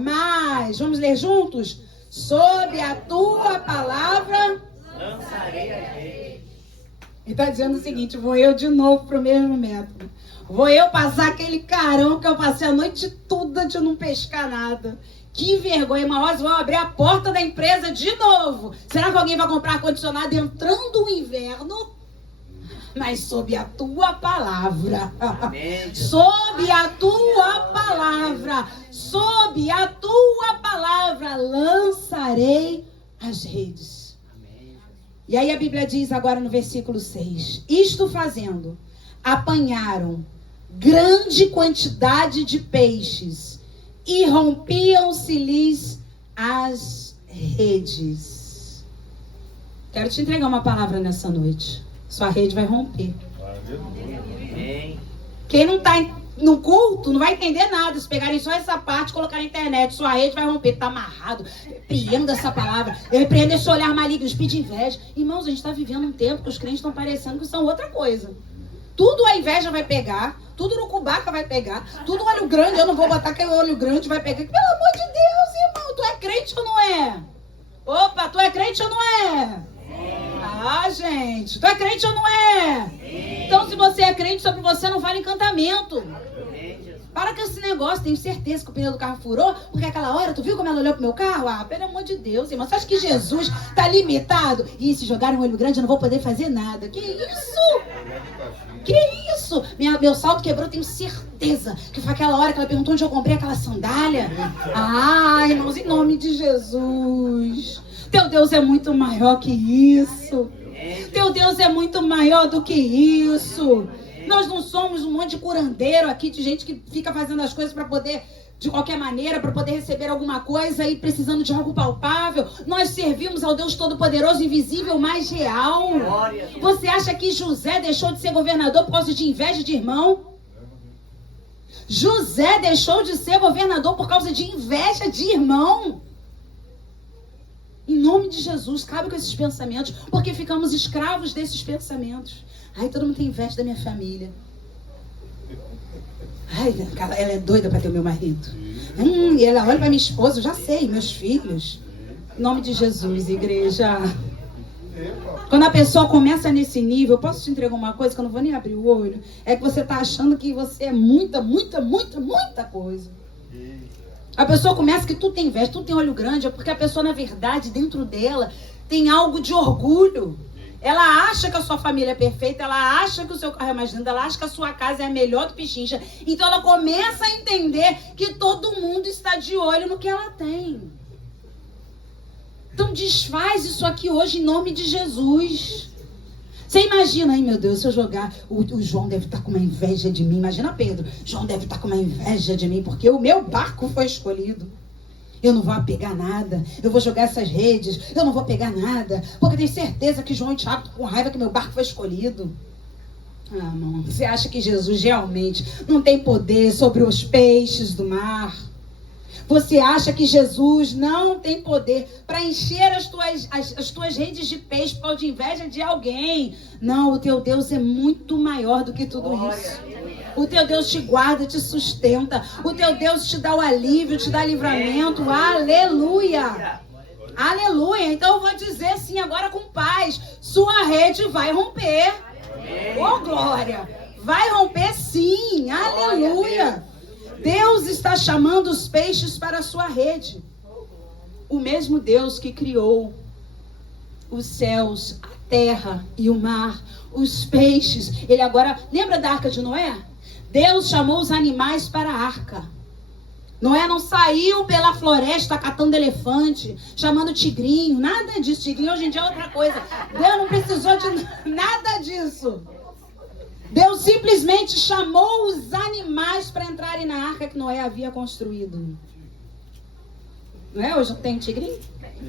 mas, vamos ler juntos? Sob a tua palavra lançarei a rede. Ele está dizendo o seguinte, vou eu de novo para o mesmo método. Vou eu passar aquele carão que eu passei a noite toda de não pescar nada. Que vergonha, mas vão abrir a porta da empresa de novo. Será que alguém vai comprar ar-condicionado entrando o inverno? Mas sob a tua palavra. Amém. Sob a tua palavra. Sob a tua palavra lançarei as redes. Amém. E aí a Bíblia diz agora no versículo 6. Isto fazendo, apanharam grande quantidade de peixes e rompiam-se-lhes as redes. Quero te entregar uma palavra nessa noite. Sua rede vai romper. Amém. Quem não está no culto não vai entender nada. Se pegarem só essa parte e colocar na internet, sua rede vai romper. Está amarrado. Repreendo essa palavra. Eu repreendo esse olhar maligno, espírito de inveja. Irmãos, a gente está vivendo um tempo que os crentes estão parecendo que são outra coisa. Tudo a inveja vai pegar. Tudo no cubaca vai pegar. Tudo olho grande, eu não vou botar aquele olho grande, vai pegar. Pelo amor de Deus, irmão. Tu é crente ou não é? Opa, tu é crente ou não é? Ah, gente, tu é crente ou não é? Então, se você é crente, sobre você não vale encantamento. Para com esse negócio, tenho certeza que o pneu do carro furou, porque aquela hora, tu viu como ela olhou pro meu carro? Ah, pelo amor de Deus, irmão, você acha que Jesus tá limitado? E se jogar um olho grande, eu não vou poder fazer nada. Que isso? Que isso? Meu salto quebrou, tenho certeza que foi aquela hora que ela perguntou onde eu comprei aquela sandália. Ah, irmãos, em nome de Jesus. Teu Deus é muito maior que isso. Teu Deus é muito maior do que isso. Nós não somos um monte de curandeiro aqui, de gente que fica fazendo as coisas para poder, de qualquer maneira, para poder receber alguma coisa e precisando de algo palpável. Nós servimos ao Deus Todo-Poderoso, invisível, mais real. Você acha que José deixou de ser governador por causa de inveja de irmão? José deixou de ser governador por causa de inveja de irmão. Em nome de Jesus, cabe com esses pensamentos, porque ficamos escravos desses pensamentos. Ai, todo mundo tem inveja da minha família. Ai, ela é doida para ter o meu marido. E ela olha para minha esposa, eu já sei, meus filhos. Em nome de Jesus, igreja. Quando a pessoa começa nesse nível, eu posso te entregar uma coisa que eu não vou nem abrir o olho? É que você está achando que você é muita coisa. A pessoa começa que tu tem inveja, tu tem olho grande, é porque a pessoa, na verdade, dentro dela, tem algo de orgulho. Ela acha que a sua família é perfeita, ela acha que o seu carro é mais lindo, ela acha que a sua casa é a melhor do Pichincha. Então ela começa a entender que todo mundo está de olho no que ela tem. Então desfaz isso aqui hoje em nome de Jesus. Você imagina, ai meu Deus, se eu jogar, o João deve estar com uma inveja de mim. Imagina Pedro, João deve estar com uma inveja de mim, porque o meu barco foi escolhido. Eu não vou pegar nada, eu vou jogar essas redes, eu não vou pegar nada, porque eu tenho certeza que João e Tiago estão com raiva que meu barco foi escolhido. Ah, mano, você acha que Jesus realmente não tem poder sobre os peixes do mar? Você acha que Jesus não tem poder para encher as tuas redes de peixe por causa de inveja de alguém? Não, o teu Deus é muito maior do que tudo isso. O teu Deus te guarda, te sustenta. O teu Deus te dá o alívio, te dá livramento. Aleluia! Aleluia! Então eu vou dizer assim agora com paz. Sua rede vai romper. Oh, glória! Vai romper sim. Aleluia! Deus está chamando os peixes para a sua rede. O mesmo Deus que criou os céus, a terra e o mar, os peixes. Ele agora, lembra da arca de Noé? Deus chamou os animais para a arca. Noé não saiu pela floresta catando elefante, chamando tigrinho, nada disso. Tigrinho hoje em dia é outra coisa. Deus não precisou de nada disso. Deus simplesmente chamou os animais para entrarem na arca que Noé havia construído. Não é? Hoje tem tigrinho?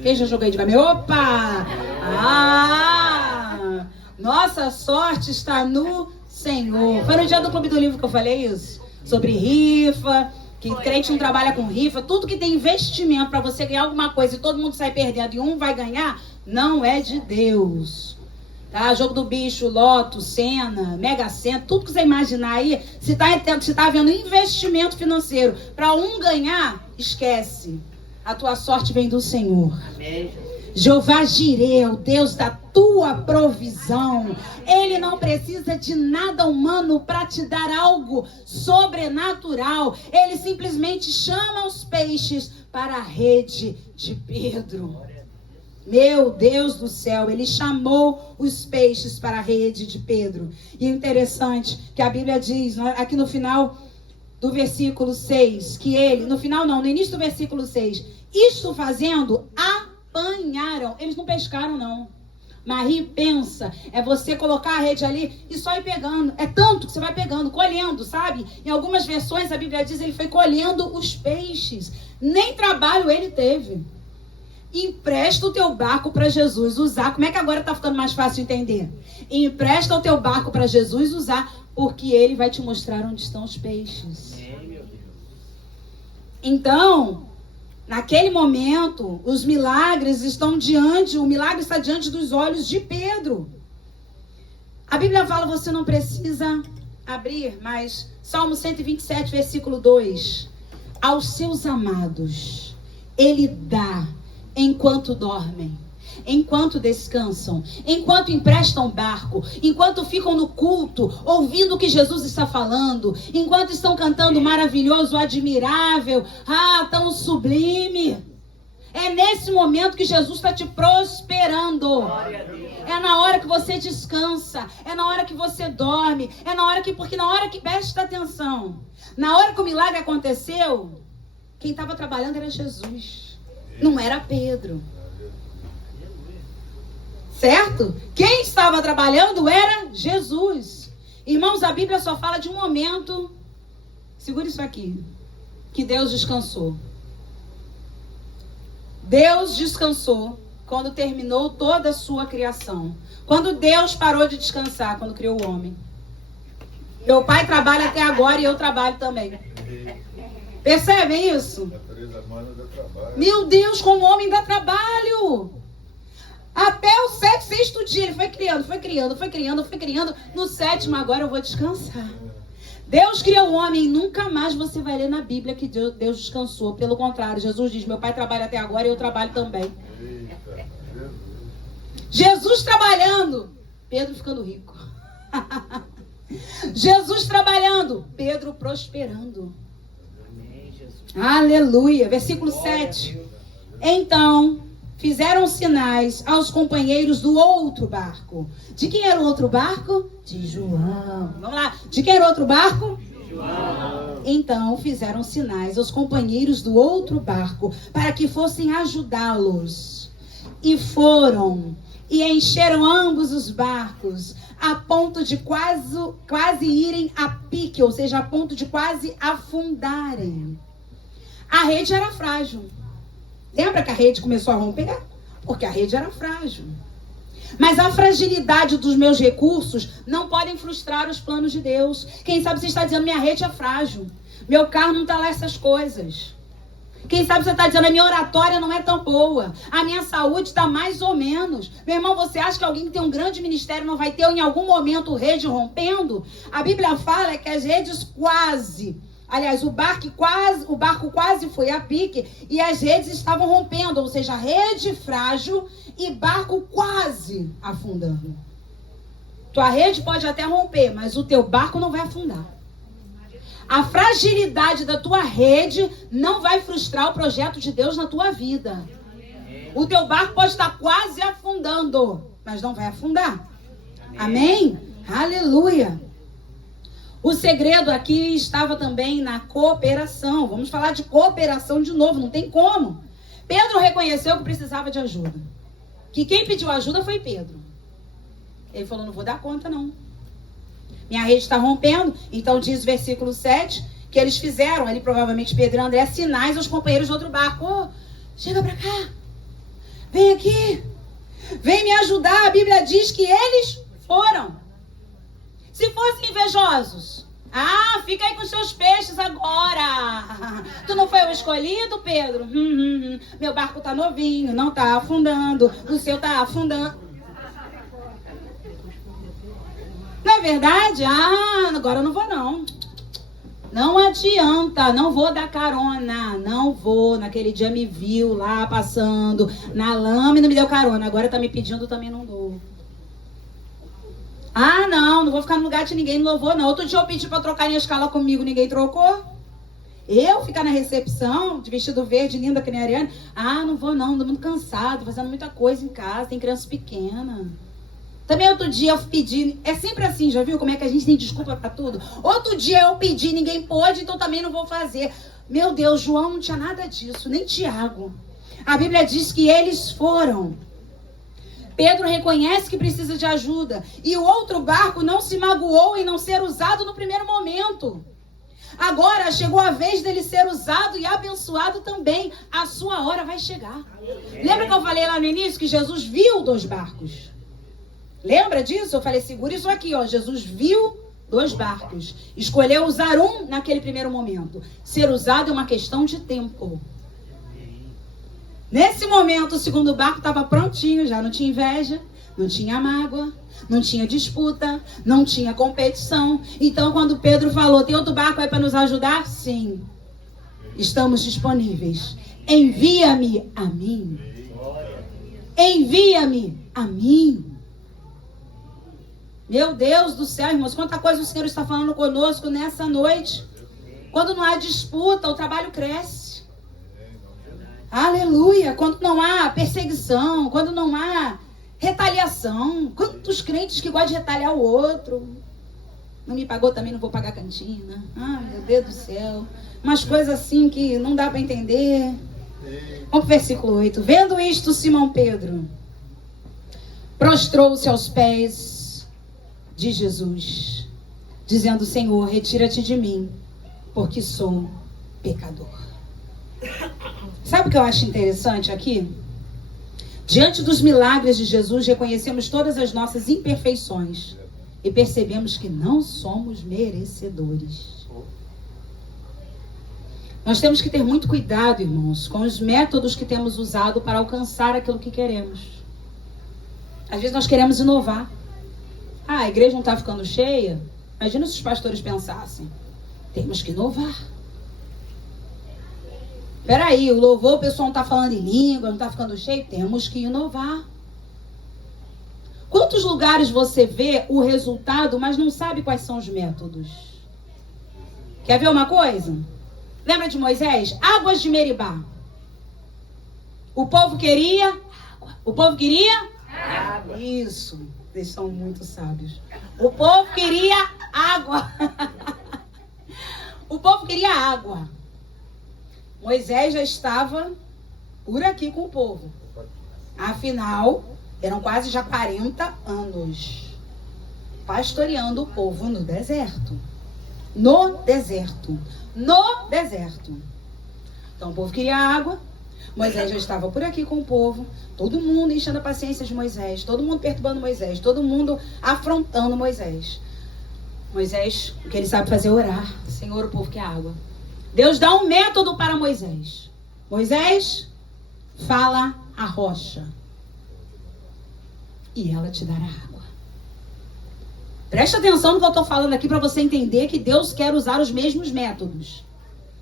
Quem já jogou aí de caminho? Opa! Ah! Nossa sorte está no Senhor. Foi no dia do Clube do Livro que eu falei isso? Sobre rifa, que crente não trabalha com rifa. Tudo que tem investimento para você ganhar alguma coisa e todo mundo sai perdendo e um vai ganhar, não é de Deus. Tá? Jogo do bicho, loto, Sena, Mega Sena, tudo que você imaginar aí, se tá havendo investimento financeiro para um ganhar, esquece. A tua sorte vem do Senhor. Amém. Jeová Jireh, o Deus da tua provisão. Ele não precisa de nada humano para te dar algo sobrenatural. Ele simplesmente chama os peixes para a rede de Pedro. Meu Deus do céu, ele chamou os peixes para a rede de Pedro. E é interessante que a Bíblia diz, aqui no final do versículo 6, que ele, no final não, no início do versículo 6, isto fazendo, apanharam. Eles não pescaram não. Marie, pensa, é você colocar a rede ali e só ir pegando. É tanto que você vai pegando, colhendo, sabe? Em algumas versões a Bíblia diz que ele foi colhendo os peixes. Nem trabalho ele teve. empresta o teu barco para Jesus usar. Como é que agora está ficando mais fácil de entender? Empresta o teu barco para Jesus usar, porque ele vai te mostrar onde estão os peixes. Então, naquele momento, os milagres estão diante, o milagre está diante dos olhos de Pedro. A Bíblia fala, você não precisa abrir, mas Salmo 127, versículo 2. Aos seus amados, ele dá enquanto dormem, enquanto descansam, enquanto emprestam barco, enquanto ficam no culto, ouvindo o que Jesus está falando, enquanto estão cantando maravilhoso, admirável, tão sublime. É nesse momento que Jesus está te prosperando. É na hora que você descansa, é na hora que você dorme, porque na hora que presta atenção, na hora que o milagre aconteceu, quem estava trabalhando era Jesus, não era Pedro. Certo? Quem estava trabalhando era Jesus. Irmãos, a Bíblia só fala de um momento, segura isso aqui, que Deus descansou. Deus descansou quando terminou toda a sua criação. Quando Deus parou de descansar, quando criou o homem. Meu pai trabalha até agora e eu trabalho também. Percebem isso? Meu Deus, como o homem dá trabalho. Até o sexto dia, ele foi criando. No sétimo, agora eu vou descansar. Deus criou o homem e nunca mais você vai ler na Bíblia que Deus descansou. Pelo contrário, Jesus diz, meu pai trabalha até agora e eu trabalho também. Jesus trabalhando, Pedro ficando rico. Jesus trabalhando, Pedro prosperando. Aleluia. Versículo 7. Então, fizeram sinais aos companheiros do outro barco. De quem era o outro barco? De João. Vamos lá. De quem era o outro barco? João. Então, fizeram sinais aos companheiros do outro barco para que fossem ajudá-los. E foram e encheram ambos os barcos a ponto de quase irem a pique, ou seja, a ponto de quase afundarem. A rede era frágil. Lembra que a rede começou a romper? Porque a rede era frágil. Mas a fragilidade dos meus recursos não podem frustrar os planos de Deus. Quem sabe você está dizendo, minha rede é frágil. Meu carro não está lá essas coisas. Quem sabe você está dizendo, a minha oratória não é tão boa. A minha saúde está mais ou menos. Meu irmão, você acha que alguém que tem um grande ministério não vai ter em algum momento rede rompendo? A Bíblia fala que as redes quase... Aliás, o barco quase foi a pique e as redes estavam rompendo, ou seja, rede frágil e barco quase afundando. Tua rede pode até romper, mas o teu barco não vai afundar. A fragilidade da tua rede não vai frustrar o projeto de Deus na tua vida. O teu barco pode estar quase afundando, mas não vai afundar. Amém? Aleluia. O segredo aqui estava também na cooperação. Vamos falar de cooperação de novo, não tem como. Pedro reconheceu que precisava de ajuda. Que quem pediu ajuda foi Pedro. Ele falou, não vou dar conta não. Minha rede está rompendo. Então diz o versículo 7, que eles fizeram, ali provavelmente Pedro e André, sinais aos companheiros do outro barco. Chega pra cá. Vem aqui. Vem me ajudar. A Bíblia diz que eles foram. Se fossem invejosos, fica aí com seus peixes agora. Tu não foi o escolhido, Pedro? Meu barco tá novinho, não tá afundando. O seu tá afundando. Não é verdade? Agora eu não vou não. Não adianta, não vou dar carona. Não vou. Naquele dia me viu lá passando na lama e não me deu carona. Agora tá me pedindo, também não dou. Não vou ficar no lugar de ninguém, não louvor, não. Outro dia eu pedi pra trocarem a escala comigo, ninguém trocou. Eu ficar na recepção, de vestido verde, linda que nem a Ariane. Não vou não, ando muito cansado, fazendo muita coisa em casa, tem criança pequena. Também outro dia eu pedi, é sempre assim, já viu como é que a gente tem desculpa pra tudo? Outro dia eu pedi, ninguém pôde, então também não vou fazer. Meu Deus, João não tinha nada disso, nem Tiago. A Bíblia diz que eles foram. Pedro reconhece que precisa de ajuda. E o outro barco não se magoou em não ser usado no primeiro momento. Agora chegou a vez dele ser usado e abençoado também. A sua hora vai chegar. Lembra que eu falei lá no início que Jesus viu 2 barcos? Lembra disso? Eu falei, segura isso aqui, ó. Jesus viu 2 barcos. Escolheu usar um naquele primeiro momento. Ser usado é uma questão de tempo. Nesse momento, o segundo barco estava prontinho, já não tinha inveja, não tinha mágoa, não tinha disputa, não tinha competição. Então, quando Pedro falou, tem outro barco aí para nos ajudar? Sim, estamos disponíveis. Envia-me a mim. Envia-me a mim. Meu Deus do céu, irmãos, quanta coisa o Senhor está falando conosco nessa noite. Quando não há disputa, o trabalho cresce. Aleluia. Quando não há perseguição, quando não há retaliação. Quantos crentes que gostam de retaliar o outro. Não me pagou, também não vou pagar a cantina. Ai, meu Deus do céu. Umas coisas assim que não dá para entender. Vamos pro versículo 8. Vendo isto, Simão Pedro prostrou-se aos pés de Jesus, dizendo, Senhor, retira-te de mim, porque sou pecador. Sabe o que eu acho interessante aqui? Diante dos milagres de Jesus, reconhecemos todas as nossas imperfeições e percebemos que não somos merecedores. Nós temos que ter muito cuidado, irmãos, com os métodos que temos usado para alcançar aquilo que queremos. Às vezes nós queremos inovar. A igreja não está ficando cheia? Imagina se os pastores pensassem. Temos que inovar. Peraí, o louvor, o pessoal não está falando em língua, não está ficando cheio? Temos que inovar. Quantos lugares você vê o resultado, mas não sabe quais são os métodos? Quer ver uma coisa? Lembra de Moisés? Águas de Meribá. O povo queria água. O povo queria água. Isso. Eles são muito sábios. O povo queria água. O povo queria água. Moisés já estava por aqui com o povo. Afinal, eram quase já 40 anos pastoreando o povo no deserto. No deserto. No deserto. Então o povo queria água. Moisés já estava por aqui com o povo. Todo mundo enchendo a paciência de Moisés. Todo mundo perturbando Moisés. Todo mundo afrontando Moisés. Moisés, o que ele sabe fazer é orar. Senhor, o povo quer água. Deus dá um método para Moisés. Moisés, fala a rocha. E ela te dará água. Preste atenção no que eu estou falando aqui para você entender que Deus quer usar os mesmos métodos.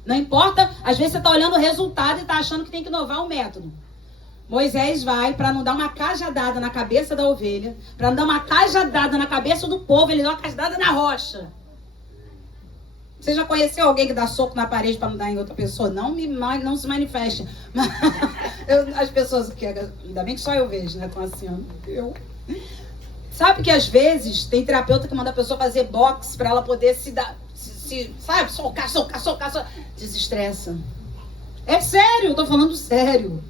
Não importa, às vezes você está olhando o resultado e está achando que tem que inovar o método. Moisés vai, para não dar uma cajadada na cabeça da ovelha, para não dar uma cajadada na cabeça do povo, ele dá uma cajadada na rocha. Você já conheceu alguém que dá soco na parede para não dar em outra pessoa? Não se manifeste. As pessoas, ainda bem que só eu vejo, né? Estão assim, ó. Sabe que às vezes tem terapeuta que manda a pessoa fazer boxe para ela poder sabe, socar. Desestressa. É sério, eu tô falando sério.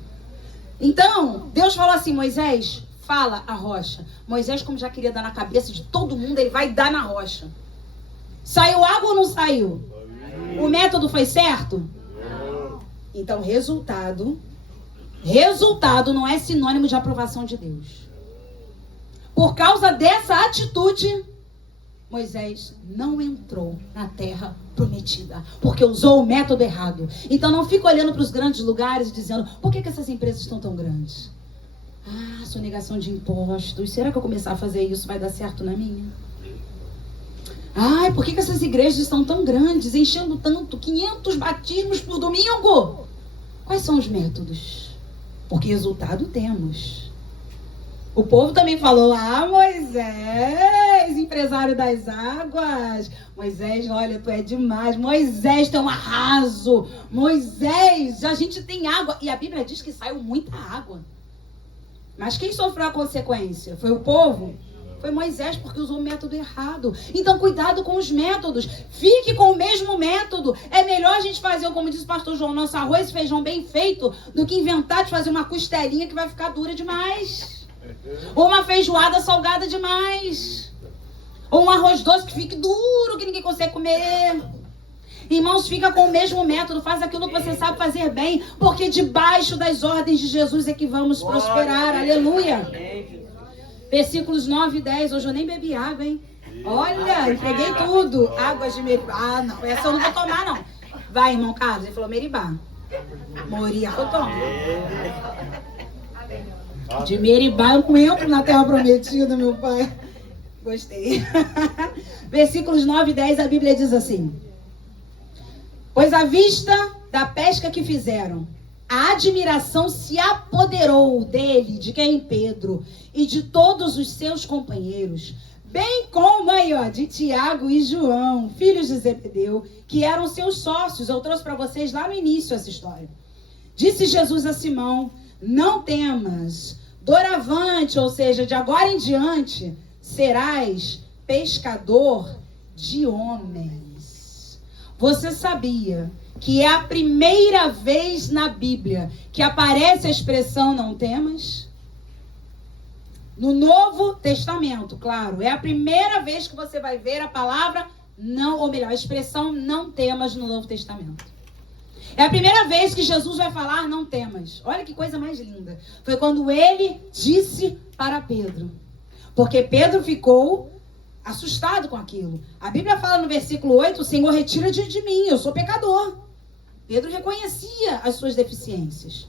Então, Deus falou assim, Moisés, fala a rocha. Moisés, como já queria dar na cabeça de todo mundo, ele vai dar na rocha. Saiu água ou não saiu? O método foi certo? Então, resultado não é sinônimo de aprovação de Deus. Por causa dessa atitude, Moisés não entrou na terra prometida, porque usou o método errado. Então não fica olhando para os grandes lugares e dizendo, por que essas empresas estão tão grandes? Sonegação de impostos. Será que eu começar a fazer isso vai dar certo na minha? Por que essas igrejas estão tão grandes, enchendo tanto, 500 batismos por domingo? Quais são os métodos? Porque resultado temos. O povo também falou, Moisés, empresário das águas. Moisés, olha, tu é demais. Moisés, tu é um arraso. Moisés, a gente tem água. E a Bíblia diz que saiu muita água. Mas quem sofreu a consequência? Foi o povo? Foi Moisés, porque usou o método errado. Então, cuidado com os métodos. Fique com o mesmo método. É melhor a gente fazer, como disse o pastor João, nosso arroz e feijão bem feito, do que inventar de fazer uma costelinha que vai ficar dura demais. Ou uma feijoada salgada demais. Ou um arroz doce que fique duro, que ninguém consegue comer. Irmãos, fica com o mesmo método, faz aquilo que você sabe fazer bem, porque debaixo das ordens de Jesus é que vamos prosperar. Aleluia. Versículos 9 e 10. Hoje eu nem bebi água, hein? Olha, entreguei tudo. Águas de Meribá. Ah, não, essa eu não vou tomar, não. Vai, irmão Carlos. Ele falou Meribá. Moria, eu tomo. De Meribá eu não entro na terra prometida, meu pai. Gostei. Versículos 9 e 10, a Bíblia diz assim: pois à vista da pesca que fizeram, a admiração se apoderou dele, de quem? Pedro, e de todos os seus companheiros, bem como aí, ó, de Tiago e João, filhos de Zebedeu, que eram seus sócios. Eu trouxe para vocês lá no início essa história. Disse Jesus a Simão: não temas, doravante, ou seja, de agora em diante, serás pescador de homens. Você sabia que é a primeira vez na Bíblia que aparece a expressão não temas? No Novo Testamento, claro. É a primeira vez que você vai ver a palavra não, ou melhor, a expressão não temas no Novo Testamento. É a primeira vez que Jesus vai falar não temas. Olha que coisa mais linda. Foi quando ele disse para Pedro. Porque Pedro ficou assustado com aquilo. A Bíblia fala no versículo 8, o Senhor retira de mim, eu sou pecador. Pedro reconhecia as suas deficiências.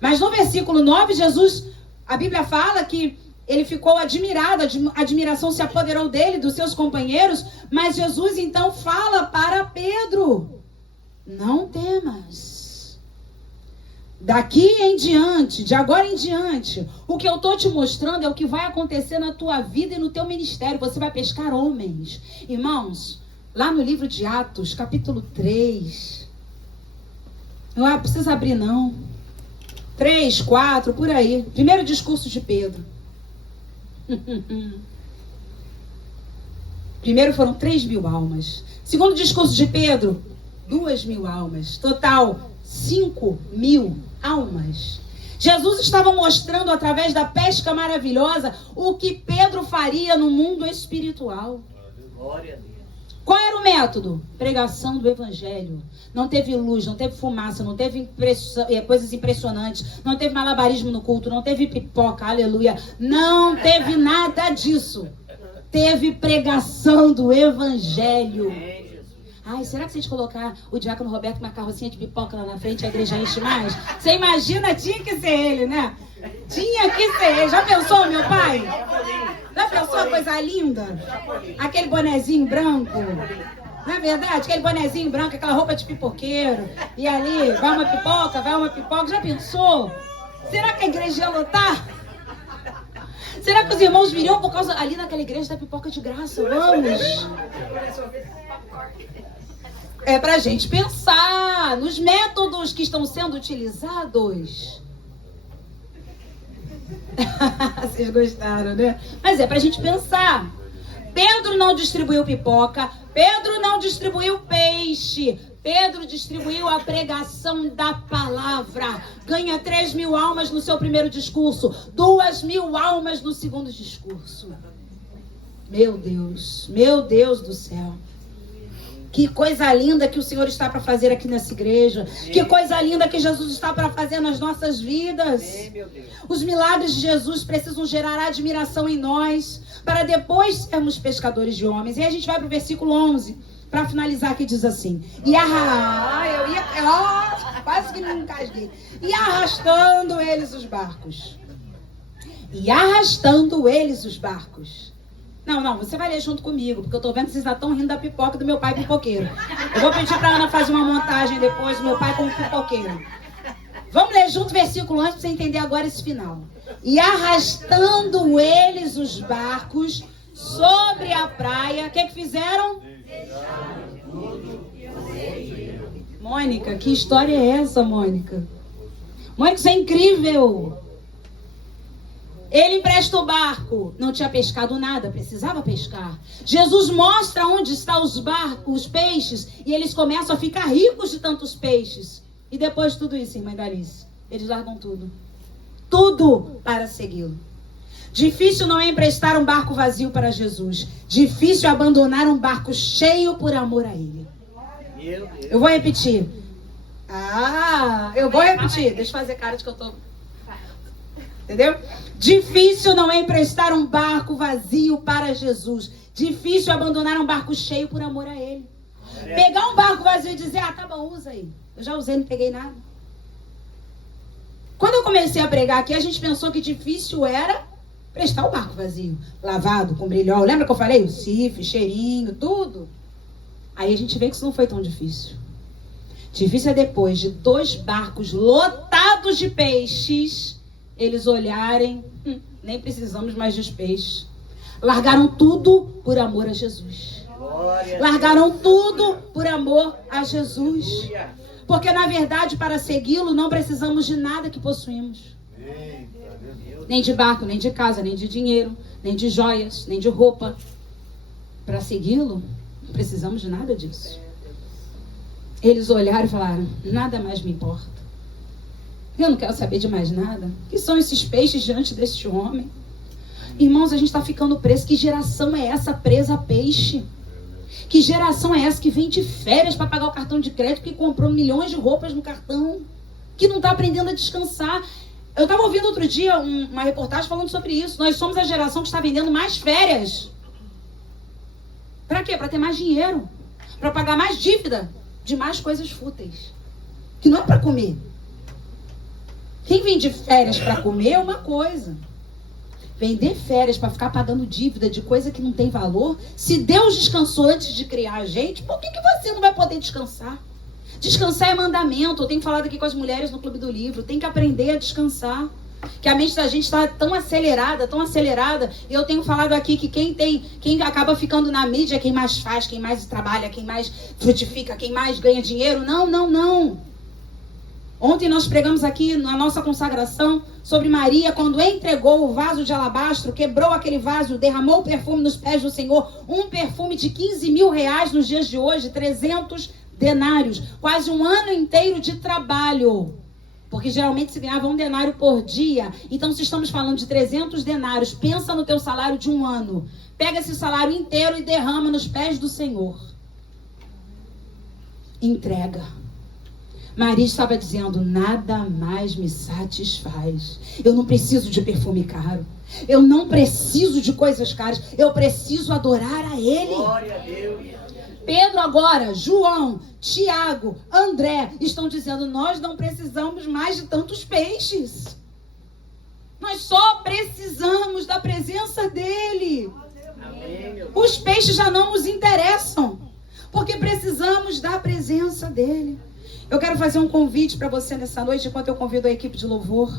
Mas no versículo 9, Jesus, a Bíblia fala que ele ficou admirado, a admiração se apoderou dele, dos seus companheiros, mas Jesus então fala para Pedro: não temas. Daqui em diante, de agora em diante, o que eu estou te mostrando é o que vai acontecer na tua vida e no teu ministério. Você vai pescar homens. Irmãos, lá no livro de Atos, capítulo 3. Não precisa abrir, não. 3, 4, por aí. Primeiro discurso de Pedro. Primeiro foram 3.000 almas. Segundo discurso de Pedro, 2.000 almas. Total, 5.000 almas. Jesus estava mostrando através da pesca maravilhosa o que Pedro faria no mundo espiritual. Glória a Deus. Qual era o método? Pregação do evangelho. Não teve luz, não teve fumaça, não teve coisas impressionantes, não teve malabarismo no culto, não teve pipoca, aleluia. Não teve nada disso. Teve pregação do evangelho. Ai, será que se a gente colocar o diácono Roberto com uma carrocinha de pipoca lá na frente, a igreja enche mais? Você imagina, tinha que ser ele, né? Tinha que ser ele. Já pensou, meu pai? Já pensou a coisa linda? Aquele bonezinho branco. Não é verdade? Aquele bonezinho branco, aquela roupa de pipoqueiro. E ali, vai uma pipoca. Já pensou? Será que a igreja ia lotar? Será que os irmãos viriam por causa... Ali naquela igreja da pipoca de graça, vamos. É pra gente pensar nos métodos que estão sendo utilizados. Vocês gostaram, né? Mas é pra gente pensar. Pedro não distribuiu pipoca. Pedro não distribuiu peixe. Pedro distribuiu a pregação da palavra. Ganha 3.000 almas no seu primeiro discurso. 2.000 almas no segundo discurso. Meu Deus do céu. Que coisa linda que o Senhor está para fazer aqui nessa igreja. Que coisa linda que Jesus está para fazer nas nossas vidas. Os milagres de Jesus precisam gerar admiração em nós, para depois sermos pescadores de homens. E aí a gente vai para o versículo 11, para finalizar, que diz assim: quase que me encasguei. E arrastando eles os barcos. Não, você vai ler junto comigo, porque eu tô vendo que vocês já estão rindo da pipoca do meu pai pipoqueiro. Eu vou pedir pra Ana fazer uma montagem depois do meu pai como pipoqueiro. Vamos ler junto o versículo antes pra você entender agora esse final. E arrastando eles os barcos sobre a praia, o que fizeram? Mônica, que história é essa, Mônica? Mônica, isso é incrível. Ele empresta o barco, não tinha pescado nada, precisava pescar. Jesus mostra onde estão os barcos, os peixes, e eles começam a ficar ricos de tantos peixes. E depois de tudo isso, irmã Dalice, eles largam tudo. Tudo para segui-lo. Difícil não é emprestar um barco vazio para Jesus. Difícil é abandonar um barco cheio por amor a Ele. Eu vou repetir. Eu vou repetir. Deixa eu fazer cara de que eu tô... Entendeu? Difícil não é emprestar um barco vazio para Jesus. Difícil abandonar um barco cheio por amor a Ele. Pegar um barco vazio e dizer, tá bom, usa aí. Eu já usei, não peguei nada. Quando eu comecei a pregar aqui, a gente pensou que difícil era prestar o barco vazio. Lavado, com brilhol. Lembra que eu falei? O cifre, cheirinho, tudo. Aí a gente vê que isso não foi tão difícil. Difícil é depois de 2 barcos lotados de peixes, eles olharem, nem precisamos mais dos peixes. Largaram tudo por amor a Jesus. Largaram tudo por amor a Jesus. Porque na verdade, para segui-lo, não precisamos de nada que possuímos. Nem de barco, nem de casa, nem de dinheiro, nem de joias, nem de roupa. Para segui-lo, não precisamos de nada disso. Eles olharam e falaram, nada mais me importa. Eu não quero saber de mais nada. O que são esses peixes diante deste homem? Irmãos, a gente está ficando preso. Que geração é essa presa a peixe? Que geração é essa que vem de férias para pagar o cartão de crédito, que comprou milhões de roupas no cartão, que não está aprendendo a descansar? Eu estava ouvindo outro dia uma reportagem falando sobre isso. Nós somos a geração que está vendendo mais férias. Para quê? Para ter mais dinheiro. Para pagar mais dívida de mais coisas fúteis. Que não é para comer. Quem vem de férias para comer é uma coisa. Vender férias para ficar pagando dívida de coisa que não tem valor. Se Deus descansou antes de criar a gente, por que você não vai poder descansar? Descansar é mandamento. Eu tenho falado aqui com as mulheres no Clube do Livro. Tem que aprender a descansar. Que a mente da gente está tão acelerada, tão acelerada. E eu tenho falado aqui que quem acaba ficando na mídia é quem mais faz, quem mais trabalha, quem mais frutifica, quem mais ganha dinheiro. Não. Ontem nós pregamos aqui na nossa consagração sobre Maria, quando entregou o vaso de alabastro, quebrou aquele vaso, derramou o perfume nos pés do Senhor. Um perfume de 15 mil reais nos dias de hoje, 300 denários. Quase um ano inteiro de trabalho. Porque geralmente se ganhava 1 denário por dia. Então, se estamos falando de 300 denários, pensa no teu salário de um ano. Pega esse salário inteiro e derrama nos pés do Senhor. Entrega. Maria estava dizendo, nada mais me satisfaz. Eu não preciso de perfume caro. Eu não preciso de coisas caras. Eu preciso adorar a Ele. Glória a Deus. Pedro agora, João, Tiago, André estão dizendo, nós não precisamos mais de tantos peixes. Nós só precisamos da presença dele. Amém. Os peixes já não nos interessam, porque precisamos da presença dele. Eu quero fazer um convite para você nessa noite, enquanto eu convido a equipe de louvor.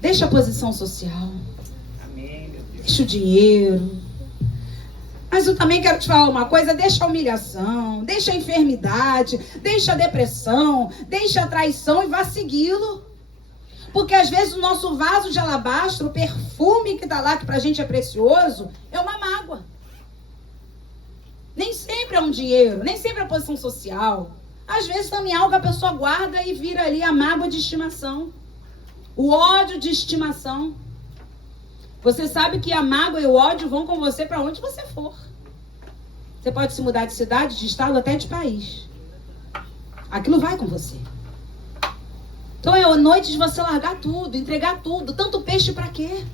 Deixa a posição social. Amém, meu Deus. Deixa o dinheiro. Mas eu também quero te falar uma coisa, deixa a humilhação, deixa a enfermidade, deixa a depressão, deixa a traição e vá segui-lo. Porque às vezes o nosso vaso de alabastro, o perfume que está lá, que pra gente é precioso, é uma mágoa. Nem sempre é um dinheiro, nem sempre é posição social. Às vezes também é algo que a pessoa guarda e vira ali a mágoa de estimação. O ódio de estimação. Você sabe que a mágoa e o ódio vão com você para onde você for. Você pode se mudar de cidade, de estado, até de país. Aquilo vai com você. Então é a noite de você largar tudo, entregar tudo. Tanto peixe para quê?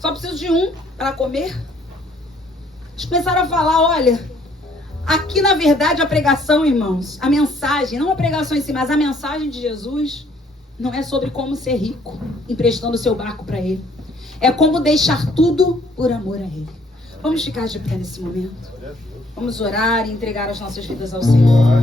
Só preciso de um para comer. Eles começaram a falar, olha, aqui na verdade a pregação, irmãos, a mensagem, não a pregação em si, mas a mensagem de Jesus não é sobre como ser rico, emprestando o seu barco para Ele. É como deixar tudo por amor a Ele. Vamos ficar de pé nesse momento. Vamos orar e entregar as nossas vidas ao Senhor.